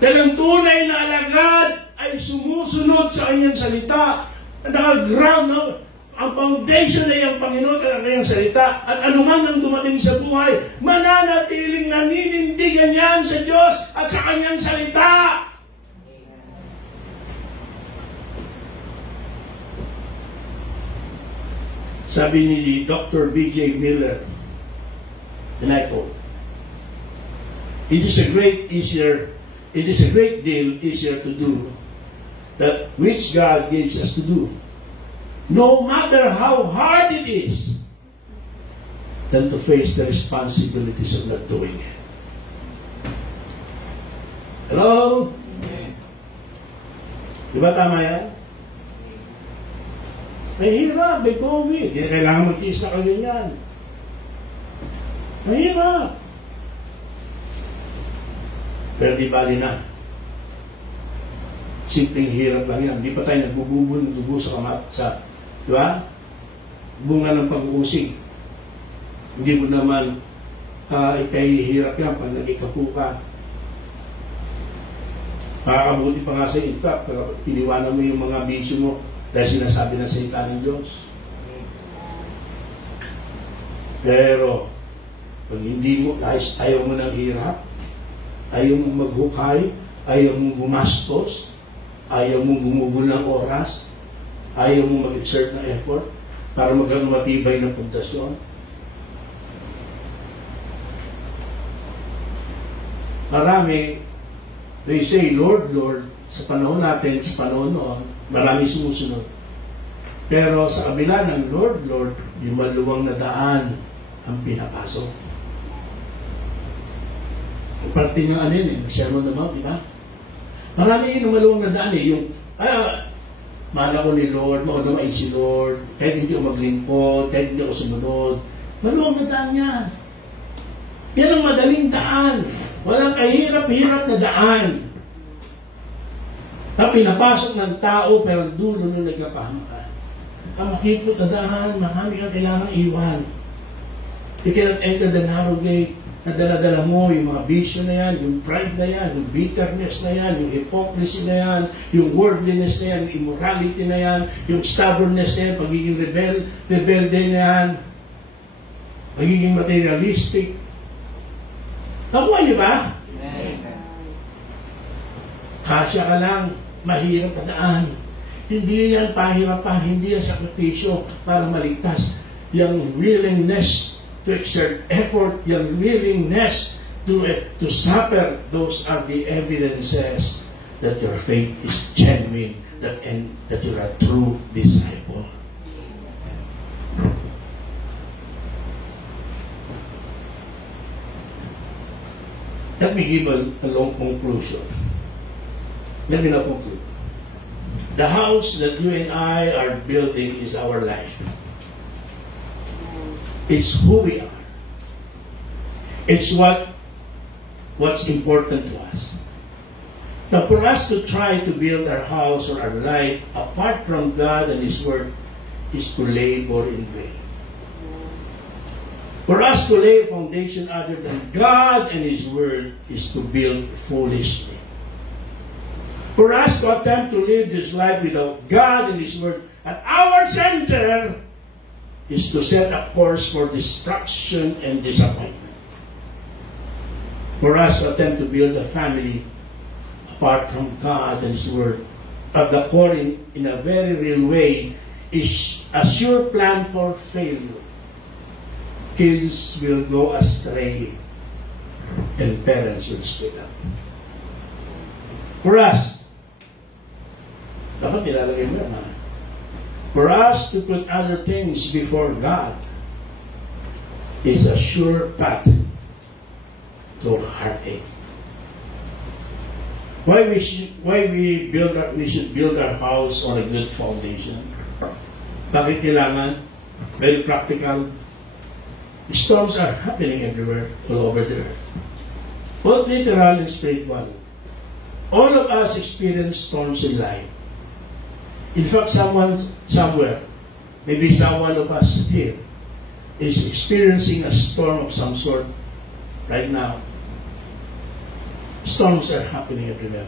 Dahil ang tunay na alagad ay sumusunod sa kanyang salita. At nakaground, ang foundation ay ang Panginoon at ang kanyang salita. At anuman ang dumating sa buhay, mananatiling naninindigan yan sa Diyos at sa kanyang salita. Sabi ni Dr. B.J. Miller, and I quote, it is a great deal easier to do that which God gives us to do, no matter how hard it is, than to face the responsibilities of not doing it. Hello? Di ba tama yan? Mahirap, may COVID. Hindi kailangan mag-kiss na kaganyan. Mahirap. Pero di bali na. Simpleng hirap lang yan. Hindi pa tayo nagbububo ng dugo sa di ba? Bunga ng pag-uusig. Hindi mo naman ikahihirap yan pag nag-ikapu ka. Makakabuti pa nga sa in fact, tiniwanan mo yung mga bisyo mo dahil sinasabi ng salita ng Diyos. Pero, pag hindi mo, ayaw mo ng hirap, ayaw mo maghukay, ayaw mo gumastos, ayaw mo gumugol ng oras, ayaw mo mag-exert ng effort para magkaroon matibay ng pundasyon. Marami, they say, Lord, Lord, sa panahon natin, sa panahon noon, marami sumusunod. Pero sa kabila ng Lord, Lord, yung maluwang na daan ang pinapasok. Ang parte ng ano yun, Sermon on the Mount, di ba? Marami yung maluwang na daan yung, mahal ako ni Lord, maunamain si Lord, kahit hindi ako maglingkod, kahit hindi ako sumunod. Maluwang na daan yan. Yan ang madaling daan. Walang kahirap-hirap na daan. Na pinapasok ng tao, pero dulo nung nagkapahamakan. Ang makipot na daan, marami kang kailangang iwan. You cannot enter the narrow gate. Nadala-dala mo yung mga vision na yan, yung pride na yan, yung bitterness na yan, yung hypocrisy na yan, yung worldliness na yan, yung immorality na yan, yung stubbornness na yan, pagiging rebelde na yan, pagiging materialistic. Nakuha niyo ba? Kasya ka lang, mahirap na daan. Hindi yan pahirapan, hindi yan sakripisyo para maligtas. Yung willingness to exert effort, yung willingness to suffer, those are the evidences that your faith is genuine, and that you're a true disciple. Let me give a long conclusion. Let me now conclude. The house that you and I are building is our life. It's who we are. It's what's important to us. Now, for us to try to build our house or our life apart from God and His Word is to labor in vain. For us to lay a foundation other than God and His Word is to build foolishly. For us to attempt to live this life without God and His Word at our center is to set a course for destruction and disappointment. For us to attempt to build a family apart from God and His Word, at the core in a very real way, is a sure plan for failure. Kids will go astray and parents will split up. For us, dapat nilalagay mo naman. For us to put other things before God is a sure path to heartache. We should build our house on a good foundation. Bakit kailangan? Very practical. Storms are happening everywhere, all over the earth. Both literal and spiritual. All of us experience storms in life. In fact, someone somewhere, maybe someone of us here, is experiencing a storm of some sort right now. Storms are happening everywhere.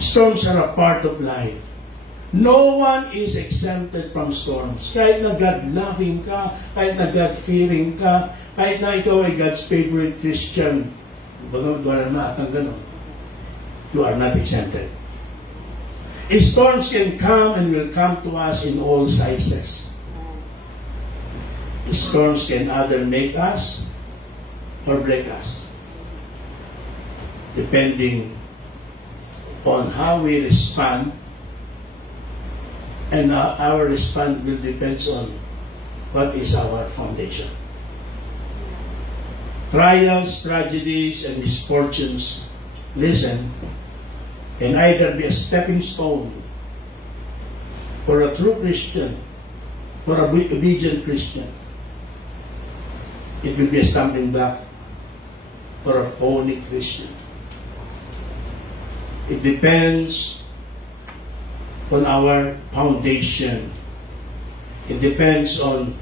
Storms are a part of life. No one is exempted from storms. Kahit na God-loving ka, kahit na God-fearing ka, kahit na ikaw ay God's favorite Christian, wala na atang ganon, you are not exempted. Storms can come and will come to us in all sizes. Storms can either make us or break us, depending on how we respond, and our response will depend on what is our foundation. Trials, tragedies, and misfortunes, listen, can either be a stepping stone for a true Christian, for an obedient Christian. It will be a stumbling block for a phony Christian. It depends on our foundation. It depends on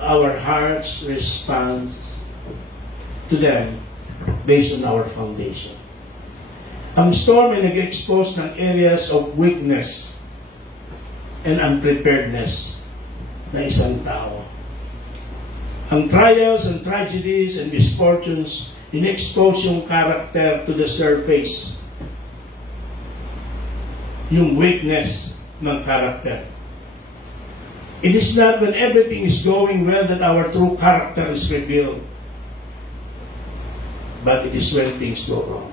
our heart's response to them based on our foundation. Ang storm ay nag-expose ng areas of weakness and unpreparedness ng isang tao. Ang trials and tragedies and misfortunes in-expose yung character to the surface. Yung weakness ng character. It is not when everything is going well that our true character is revealed. But it is when things go wrong.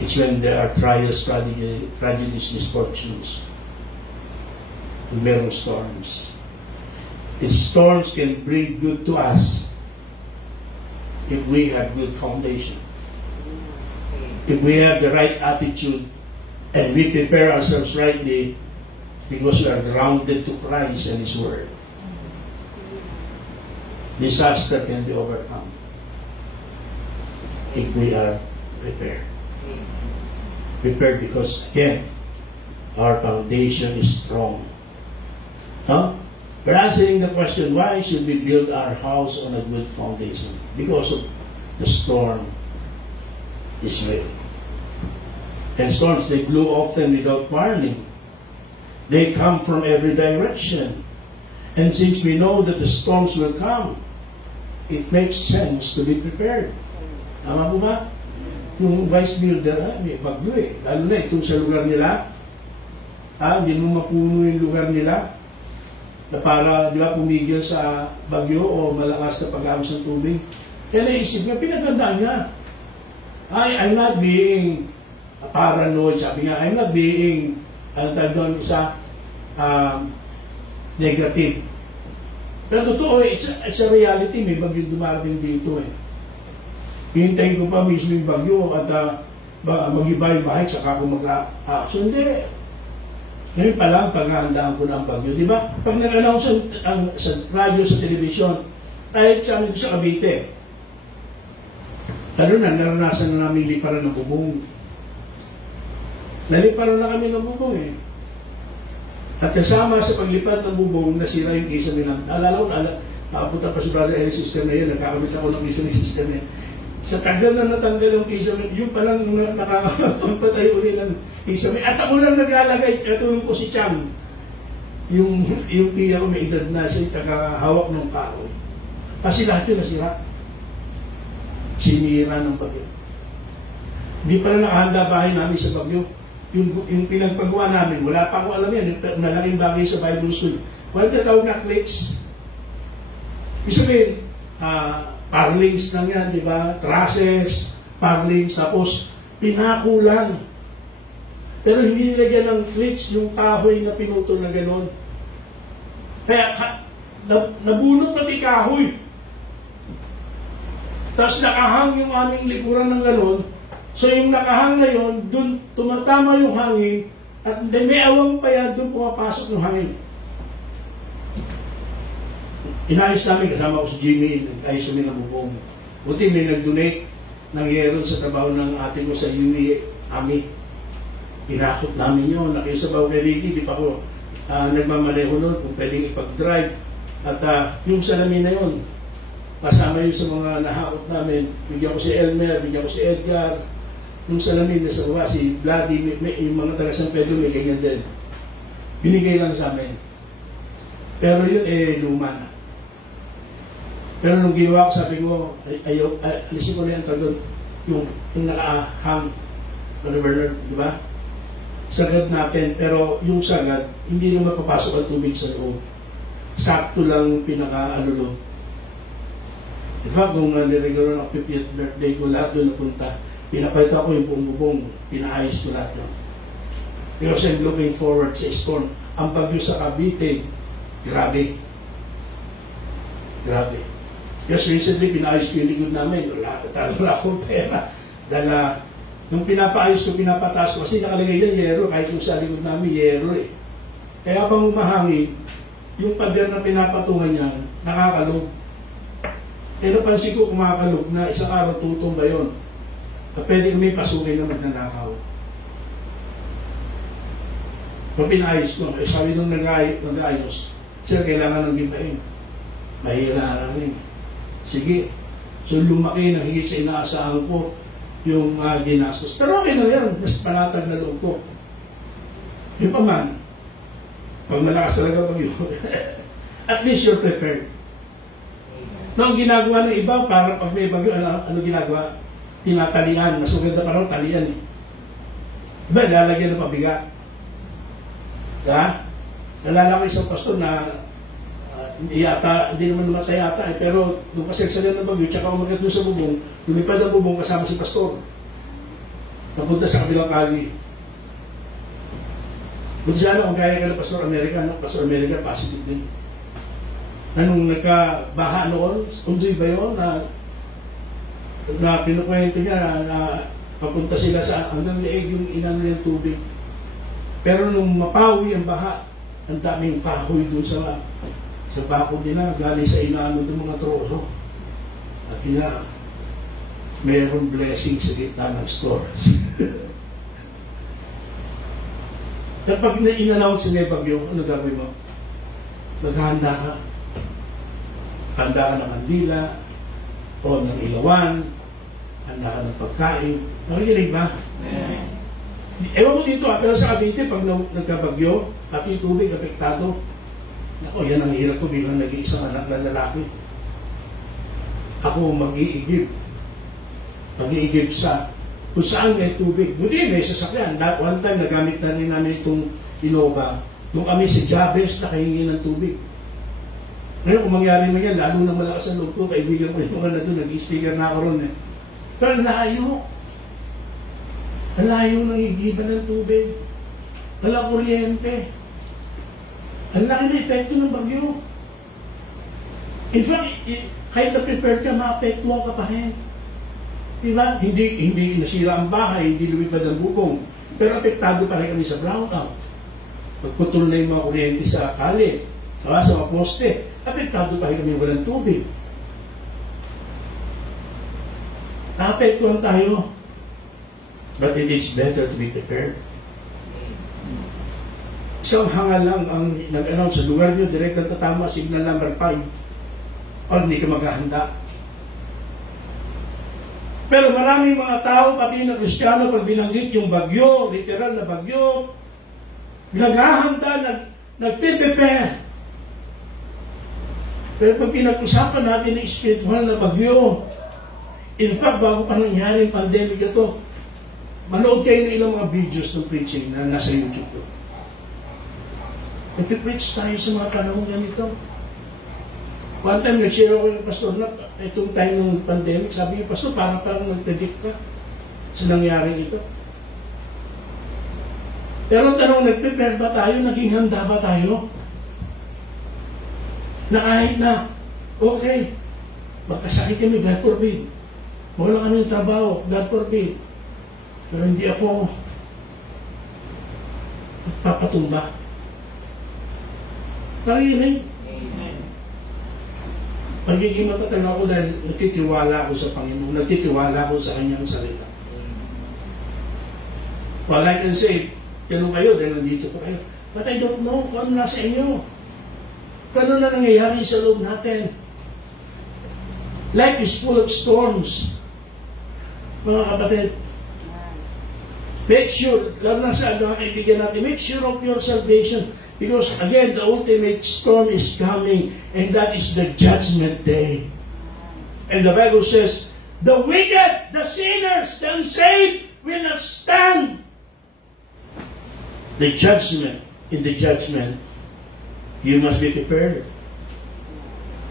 It's when there are trials, tragedies, misfortunes. And merong storms. These storms can bring good to us if we have good foundation. If we have the right attitude and we prepare ourselves rightly because we are grounded to Christ and His Word. Disaster can be overcome if we are prepared. Prepared because, again, our foundation is strong. Huh? We're answering the question, why should we build our house on a good foundation? Because of the storm is real. And storms, they blow often without warning. They come from every direction. And since we know that the storms will come, it makes sense to be prepared. Tama po ba? Yung vice builder, may bagyo eh. Lalo na itong sa lugar nila. Hindi mo mapuno yung lugar nila. Na para, di ba, pumigil sa bagyo o malakas na pag-ahos ng tubig. Kaya naisip niya, pinagandaan niya. I'm not being paranoid, sabi nga, I'm not being negative. Pero totoo, it's a reality, may bagyo dumarating dito eh. Hintayin ko pa mismo yung bagyo at mag-iba yung bahay, saka ako mag-action. Hindi. Ngayon pa lang, paghahandaan ko ng bagyo. Di ba? Pag nag-announce sa radyo, sa television, kahit sa amin sa Cavite, naranasan na namin liparan ng bubong. Naliparan na kami ng bubong eh. At kasama sa paglipat ng bubong, nasira yung kisame ng... Alala ko, nakapunta pa si Brother Ellie System na yun, nagkakamit ako ng kisame system na yun. Sa tagal na natanggal yung kisame, yung palang nakakapagpatay uli ng kisame. At ako lang naglalagay, katulong ko si Chang. Yung tiya ko may edad na siya, takahawak ng kahoy. Kasi lahat yun nasira. Sinira ng bagyo. Hindi pala nakahanda bahay namin sa bagyo. Yung pinagpagawa namin, wala pa ako alam yan, yung nalaking bagay sa Bible School. Wala na tawag na clicks. Ibig sabihin, parlings lang yan, di ba? Trusses, parlings, tapos pinakulang. Pero hindi nilagyan ng clicks yung kahoy na pinutol na gano'n. Kaya nabulong pati kahoy. Tapos nakahang yung aming likuran ng gano'n. So yung nakahang na yun, dun tumatama yung hangin, at may awang pa yan, dun pumapasok yung hangin. Inayos namin, kasama ko si Jimmy, nag-ayos kami ng bubong. Buti may nag-donate ng yero sa trabaho ng ating ko sa UE Army. Tinakot namin yun, nakisabaw kay Ricky, di pa ko nagmamaneho nun, kung pwedeng ipag-drive. At yung salamin na yun, kasama yun sa mga nahakot namin. Bigyan ko si Elmer, bigyan ko si Edgar. Yung salamin na sa baba, si Vladdy, yung mga taga San Pedro, may ganyan din. Binigay lang sa amin. Pero yun, luma na. Pero nung ginawa ko, sabi ko, alisin ko na yan doon, yung naka-hang, Bernard, di ba? Sagad natin, pero yung sagad, hindi naman papasok ang tubig sa loob. Sakto lang pinaka-alulo. Di ba, kung niregalo ng 50th birthday ko, lahat doon napunta. Pinapalita ko yung bubong, pinaayos ko lahat doon. Because I'm looking forward sa storm. Ang bagyo sa Cavite, grabe. Grabe. Just recently, pinaayos ko yung likod namin. Wala akong pera. Dahil nung pinapaayos ko, pinapataas ko, kasi nakalagay yan, yero. Kahit yung sa likod namin, yero eh. Kaya pang umahangin, yung pader na pinapatungan yan, nakakalog. Eh napansin ko kumakalog na isang araw tutumba yun. pwede kami pasukin na magnanakaw. Pag pinayos ko, sabi nung nag-ayos, sir, kailangan ng gibain. Mahira rin. Sige. So lumaki na higit sa inaasahan ko yung ginastos. Pero okay na yan, mas panatag na loob ko. Yung pa man, pag malakas talaga pag yun, at least you're prepared. No, ang ginagawa ng iba, para pag may bagyo, ano ginagawa? Tinatalian. Mas maganda pa raw talian eh. Diba, lalagyan ng pabigat. Ha? Nalala ko isang pastor na hindi naman namatay yata eh, pero nung kasagsagan ng bagyo, tsaka umagat doon sa bubong, lumipad ang bubong kasama si pastor. Napunta sa kabilang kali. Buti siya, ang gaya ka ng Pastor America, no? Pastor America, positive din. Nung nagkabaha noon, undoy ba yun, na pinukwento niya na papunta sila sa hanggang leeg yung inano ng tubig. Pero nung mapawi ang baha, ang daming kahoy doon sa bako nila, galing sa inano ng mga troso. At nila, mayroong blessing sa gitna ng stores. Kapag in-announce na yung bagyo, ano gagawin mo? Maghahanda ka. Handa ka ng kandila, o ng ilawan, handa ka ng pagkain. Nakikinig ba? Ewan mo dito, pero sa Cavite, pag nagkabagyo, at yung tubig apektado, ako, yan ang hirap ko bilang nag-iisang anak na lalaki. Ako mag-iigib. Mag-iigib sa kung saan may tubig. Buti may sasakyan. One time, nagamit na rin namin itong Innova. Nung kami si Jabez, nakahingi ng tubig. Ngayon, kung mangyari mo yan, lalo na malakas ang loob ko, kaibigan ko yung mga na doon, nag-speaker na ako ron eh. Pero layo. Ang layo ng higiban ng tubig. Wala kuryente. Ang laki na epekto ng bagyo. In fact, kahit na-prepare ka, maapektuhan ka pa rin. Diba? Hindi nasira ang bahay, hindi lumipad ang bubong. Pero apektado pa rin kami sa brownout. Pagputol na yung mga kuryente sa kali, sa mga poste, apektado pa rin kami walang tubig. Naapektuhan tayo. But it is better to be prepared. Isang hangal lang ang nag-announce sa lugar nyo, direct ang tatama, signal number 5. O hindi ka maghahanda. Pero maraming mga tao, pati na Kristiyano, pag binanggit yung bagyo, literal na bagyo, naghahanda, nagpe-prepare. Pero pag pinag-usapan natin ng spiritual na bagyo, in fact, bago pa nangyari yung pandemic ito, manood kayo ng ilang mga videos ng preaching na nasa YouTube ko. Nag-preach tayo sa mga panahon ganito. One time, nag-share ako yung pastor na itong time ng pandemic. Sabi niya, pastor, parang nag-predict ka sa nangyaring ito. Pero ang tanong, nag-prepare ba tayo? Naging handa ba tayo? Na kahit na, okay, magkasakit kami, God forbid. Wala kami ng trabaho, God forbid. Pero hindi ako magpapatumba. Nakikinig. Pagiging matatag ako dahil nagtitiwala ako sa Panginoon, nagtitiwala ako sa Kanyang salita. Well, I can say, ganun kayo dahil nandito po kayo. But I don't know kung ano nasa inyo. Kung ano na nangyayari sa loob natin. Life is full of storms. Mga kapatid, make sure, lalo na sa mga kaibigan natin, make sure of your salvation. Because again, the ultimate storm is coming, and that is the judgment day. And the Bible says, the wicked, the sinners, the unsaved will not stand. The judgment, in the judgment, you must be prepared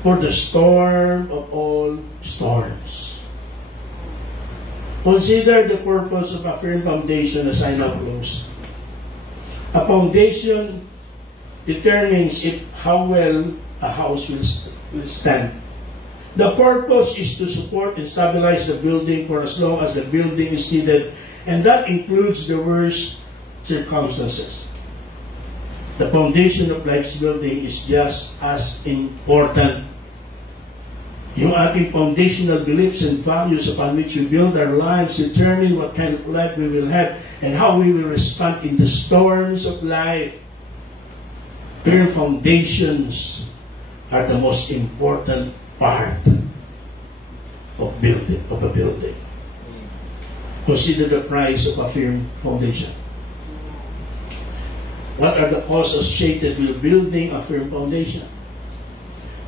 for the storm of all storms. Consider the purpose of a firm foundation as I now close. A foundation determines how well a house will stand. The purpose is to support and stabilize the building for as long as the building is needed, and that includes the worst circumstances. The foundation of life's building is just as important. Yung ating foundational beliefs and values upon which we build our lives determine what kind of life we will have and how we will respond in the storms of life. Firm foundations are the most important part of a building. Consider the price of a firm foundation. What are the costs associated with building a firm foundation?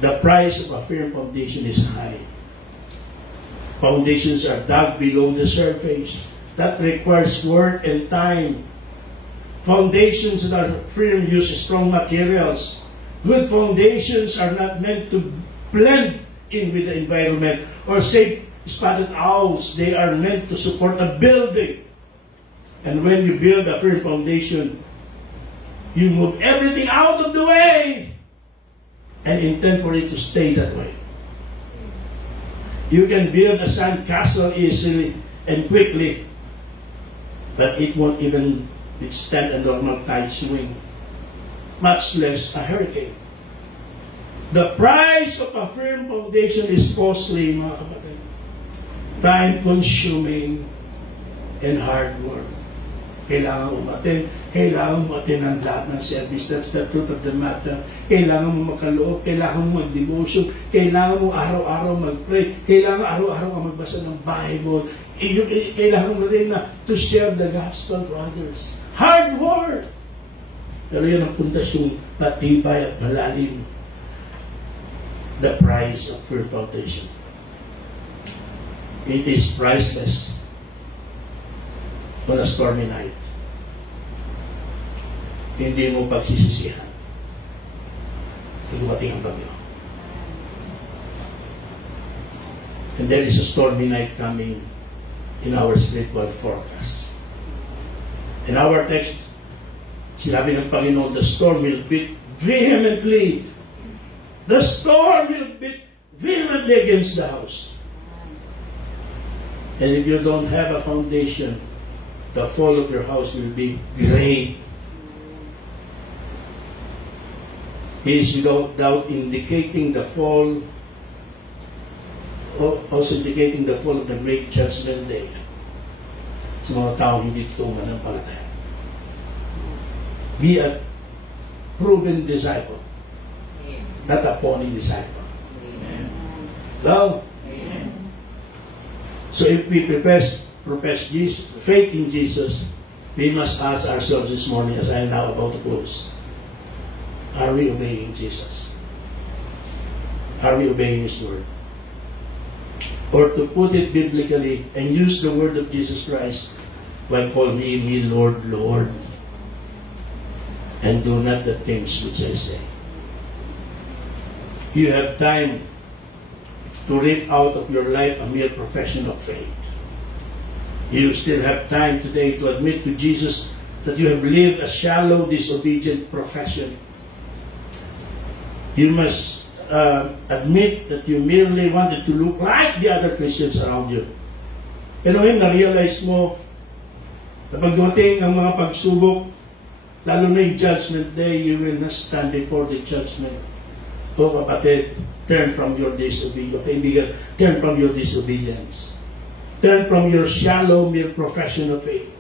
The price of a firm foundation is high. Foundations are dug below the surface. That requires work and time. Foundations that are firm use strong materials. Good foundations are not meant to blend in with the environment or save spotted owls. They are meant to support a building. And when you build a firm foundation, you move everything out of the way and intend for it to stay that way. You can build a sand castle easily and quickly, but it won't even withstand a normal tide swing, much less a hurricane. The price of a firm foundation is costly, mga kapatid. Time-consuming and hard work. Kailangan mo attend ang lahat ng service. That's the truth of the matter. Kailangan mo makaloob, kailangan mo mag-devotion, kailangan mo araw-araw mag-pray, kailangan araw-araw ka magbasa ng Bible, kailangan mo rin na to share the gospel to others. Hard work! Pero yan ang puntasyong patibay at malalim. The price of firm foundation. It is priceless on a stormy night. Hindi mo pagsisisihan. Dumating ang bagyo. And there is a stormy night coming in our spiritual forecast. In our text, sinabi ng Panginoon, the storm will beat vehemently. The storm will beat vehemently against the house. And if you don't have a foundation, the fall of your house will be great. He is without doubt indicating the fall, also indicating the fall of the great judgment day sa mga tao hindi mananampalataya. Be a proven disciple, not a phony disciple. Well, so if we profess Jesus, faith in Jesus, we must ask ourselves this morning, as I am now about to close, are we obeying Jesus? Are we obeying His word? Or to put it biblically and use the word of Jesus Christ, while calling me Lord, Lord, and do not the things which I say. You have time to reap out of your life a mere profession of faith. You still have time today to admit to Jesus that you have lived a shallow, disobedient profession. You must admit that you merely wanted to look like the other Christians around you. Pero ngayon, na-realize mo na pag dumating ang mga pagsubok, lalo na yung judgment day, you will not stand before the judgment. O kapatid, turn from your disobedience. Kaibigan, turn from your disobedience. Turn from your shallow, mere profession of faith.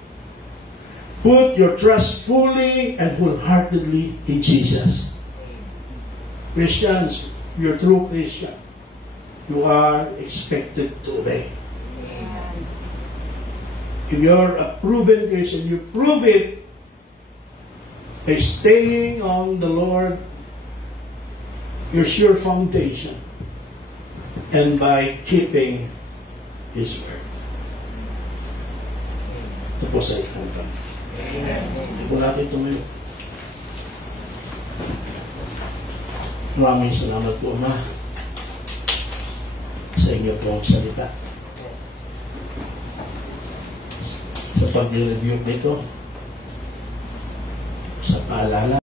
Put your trust fully and wholeheartedly in Jesus. Christians, you're true Christian. You are expected to obey. If you're a proven Christian, you prove it by staying on the Lord, your sure foundation, and by keeping His word. Ito po sa ikong plan. Ito po natin tumayo. Maraming salamat po na sa inyo pong salita. Sa pag-review nito, sa paalala.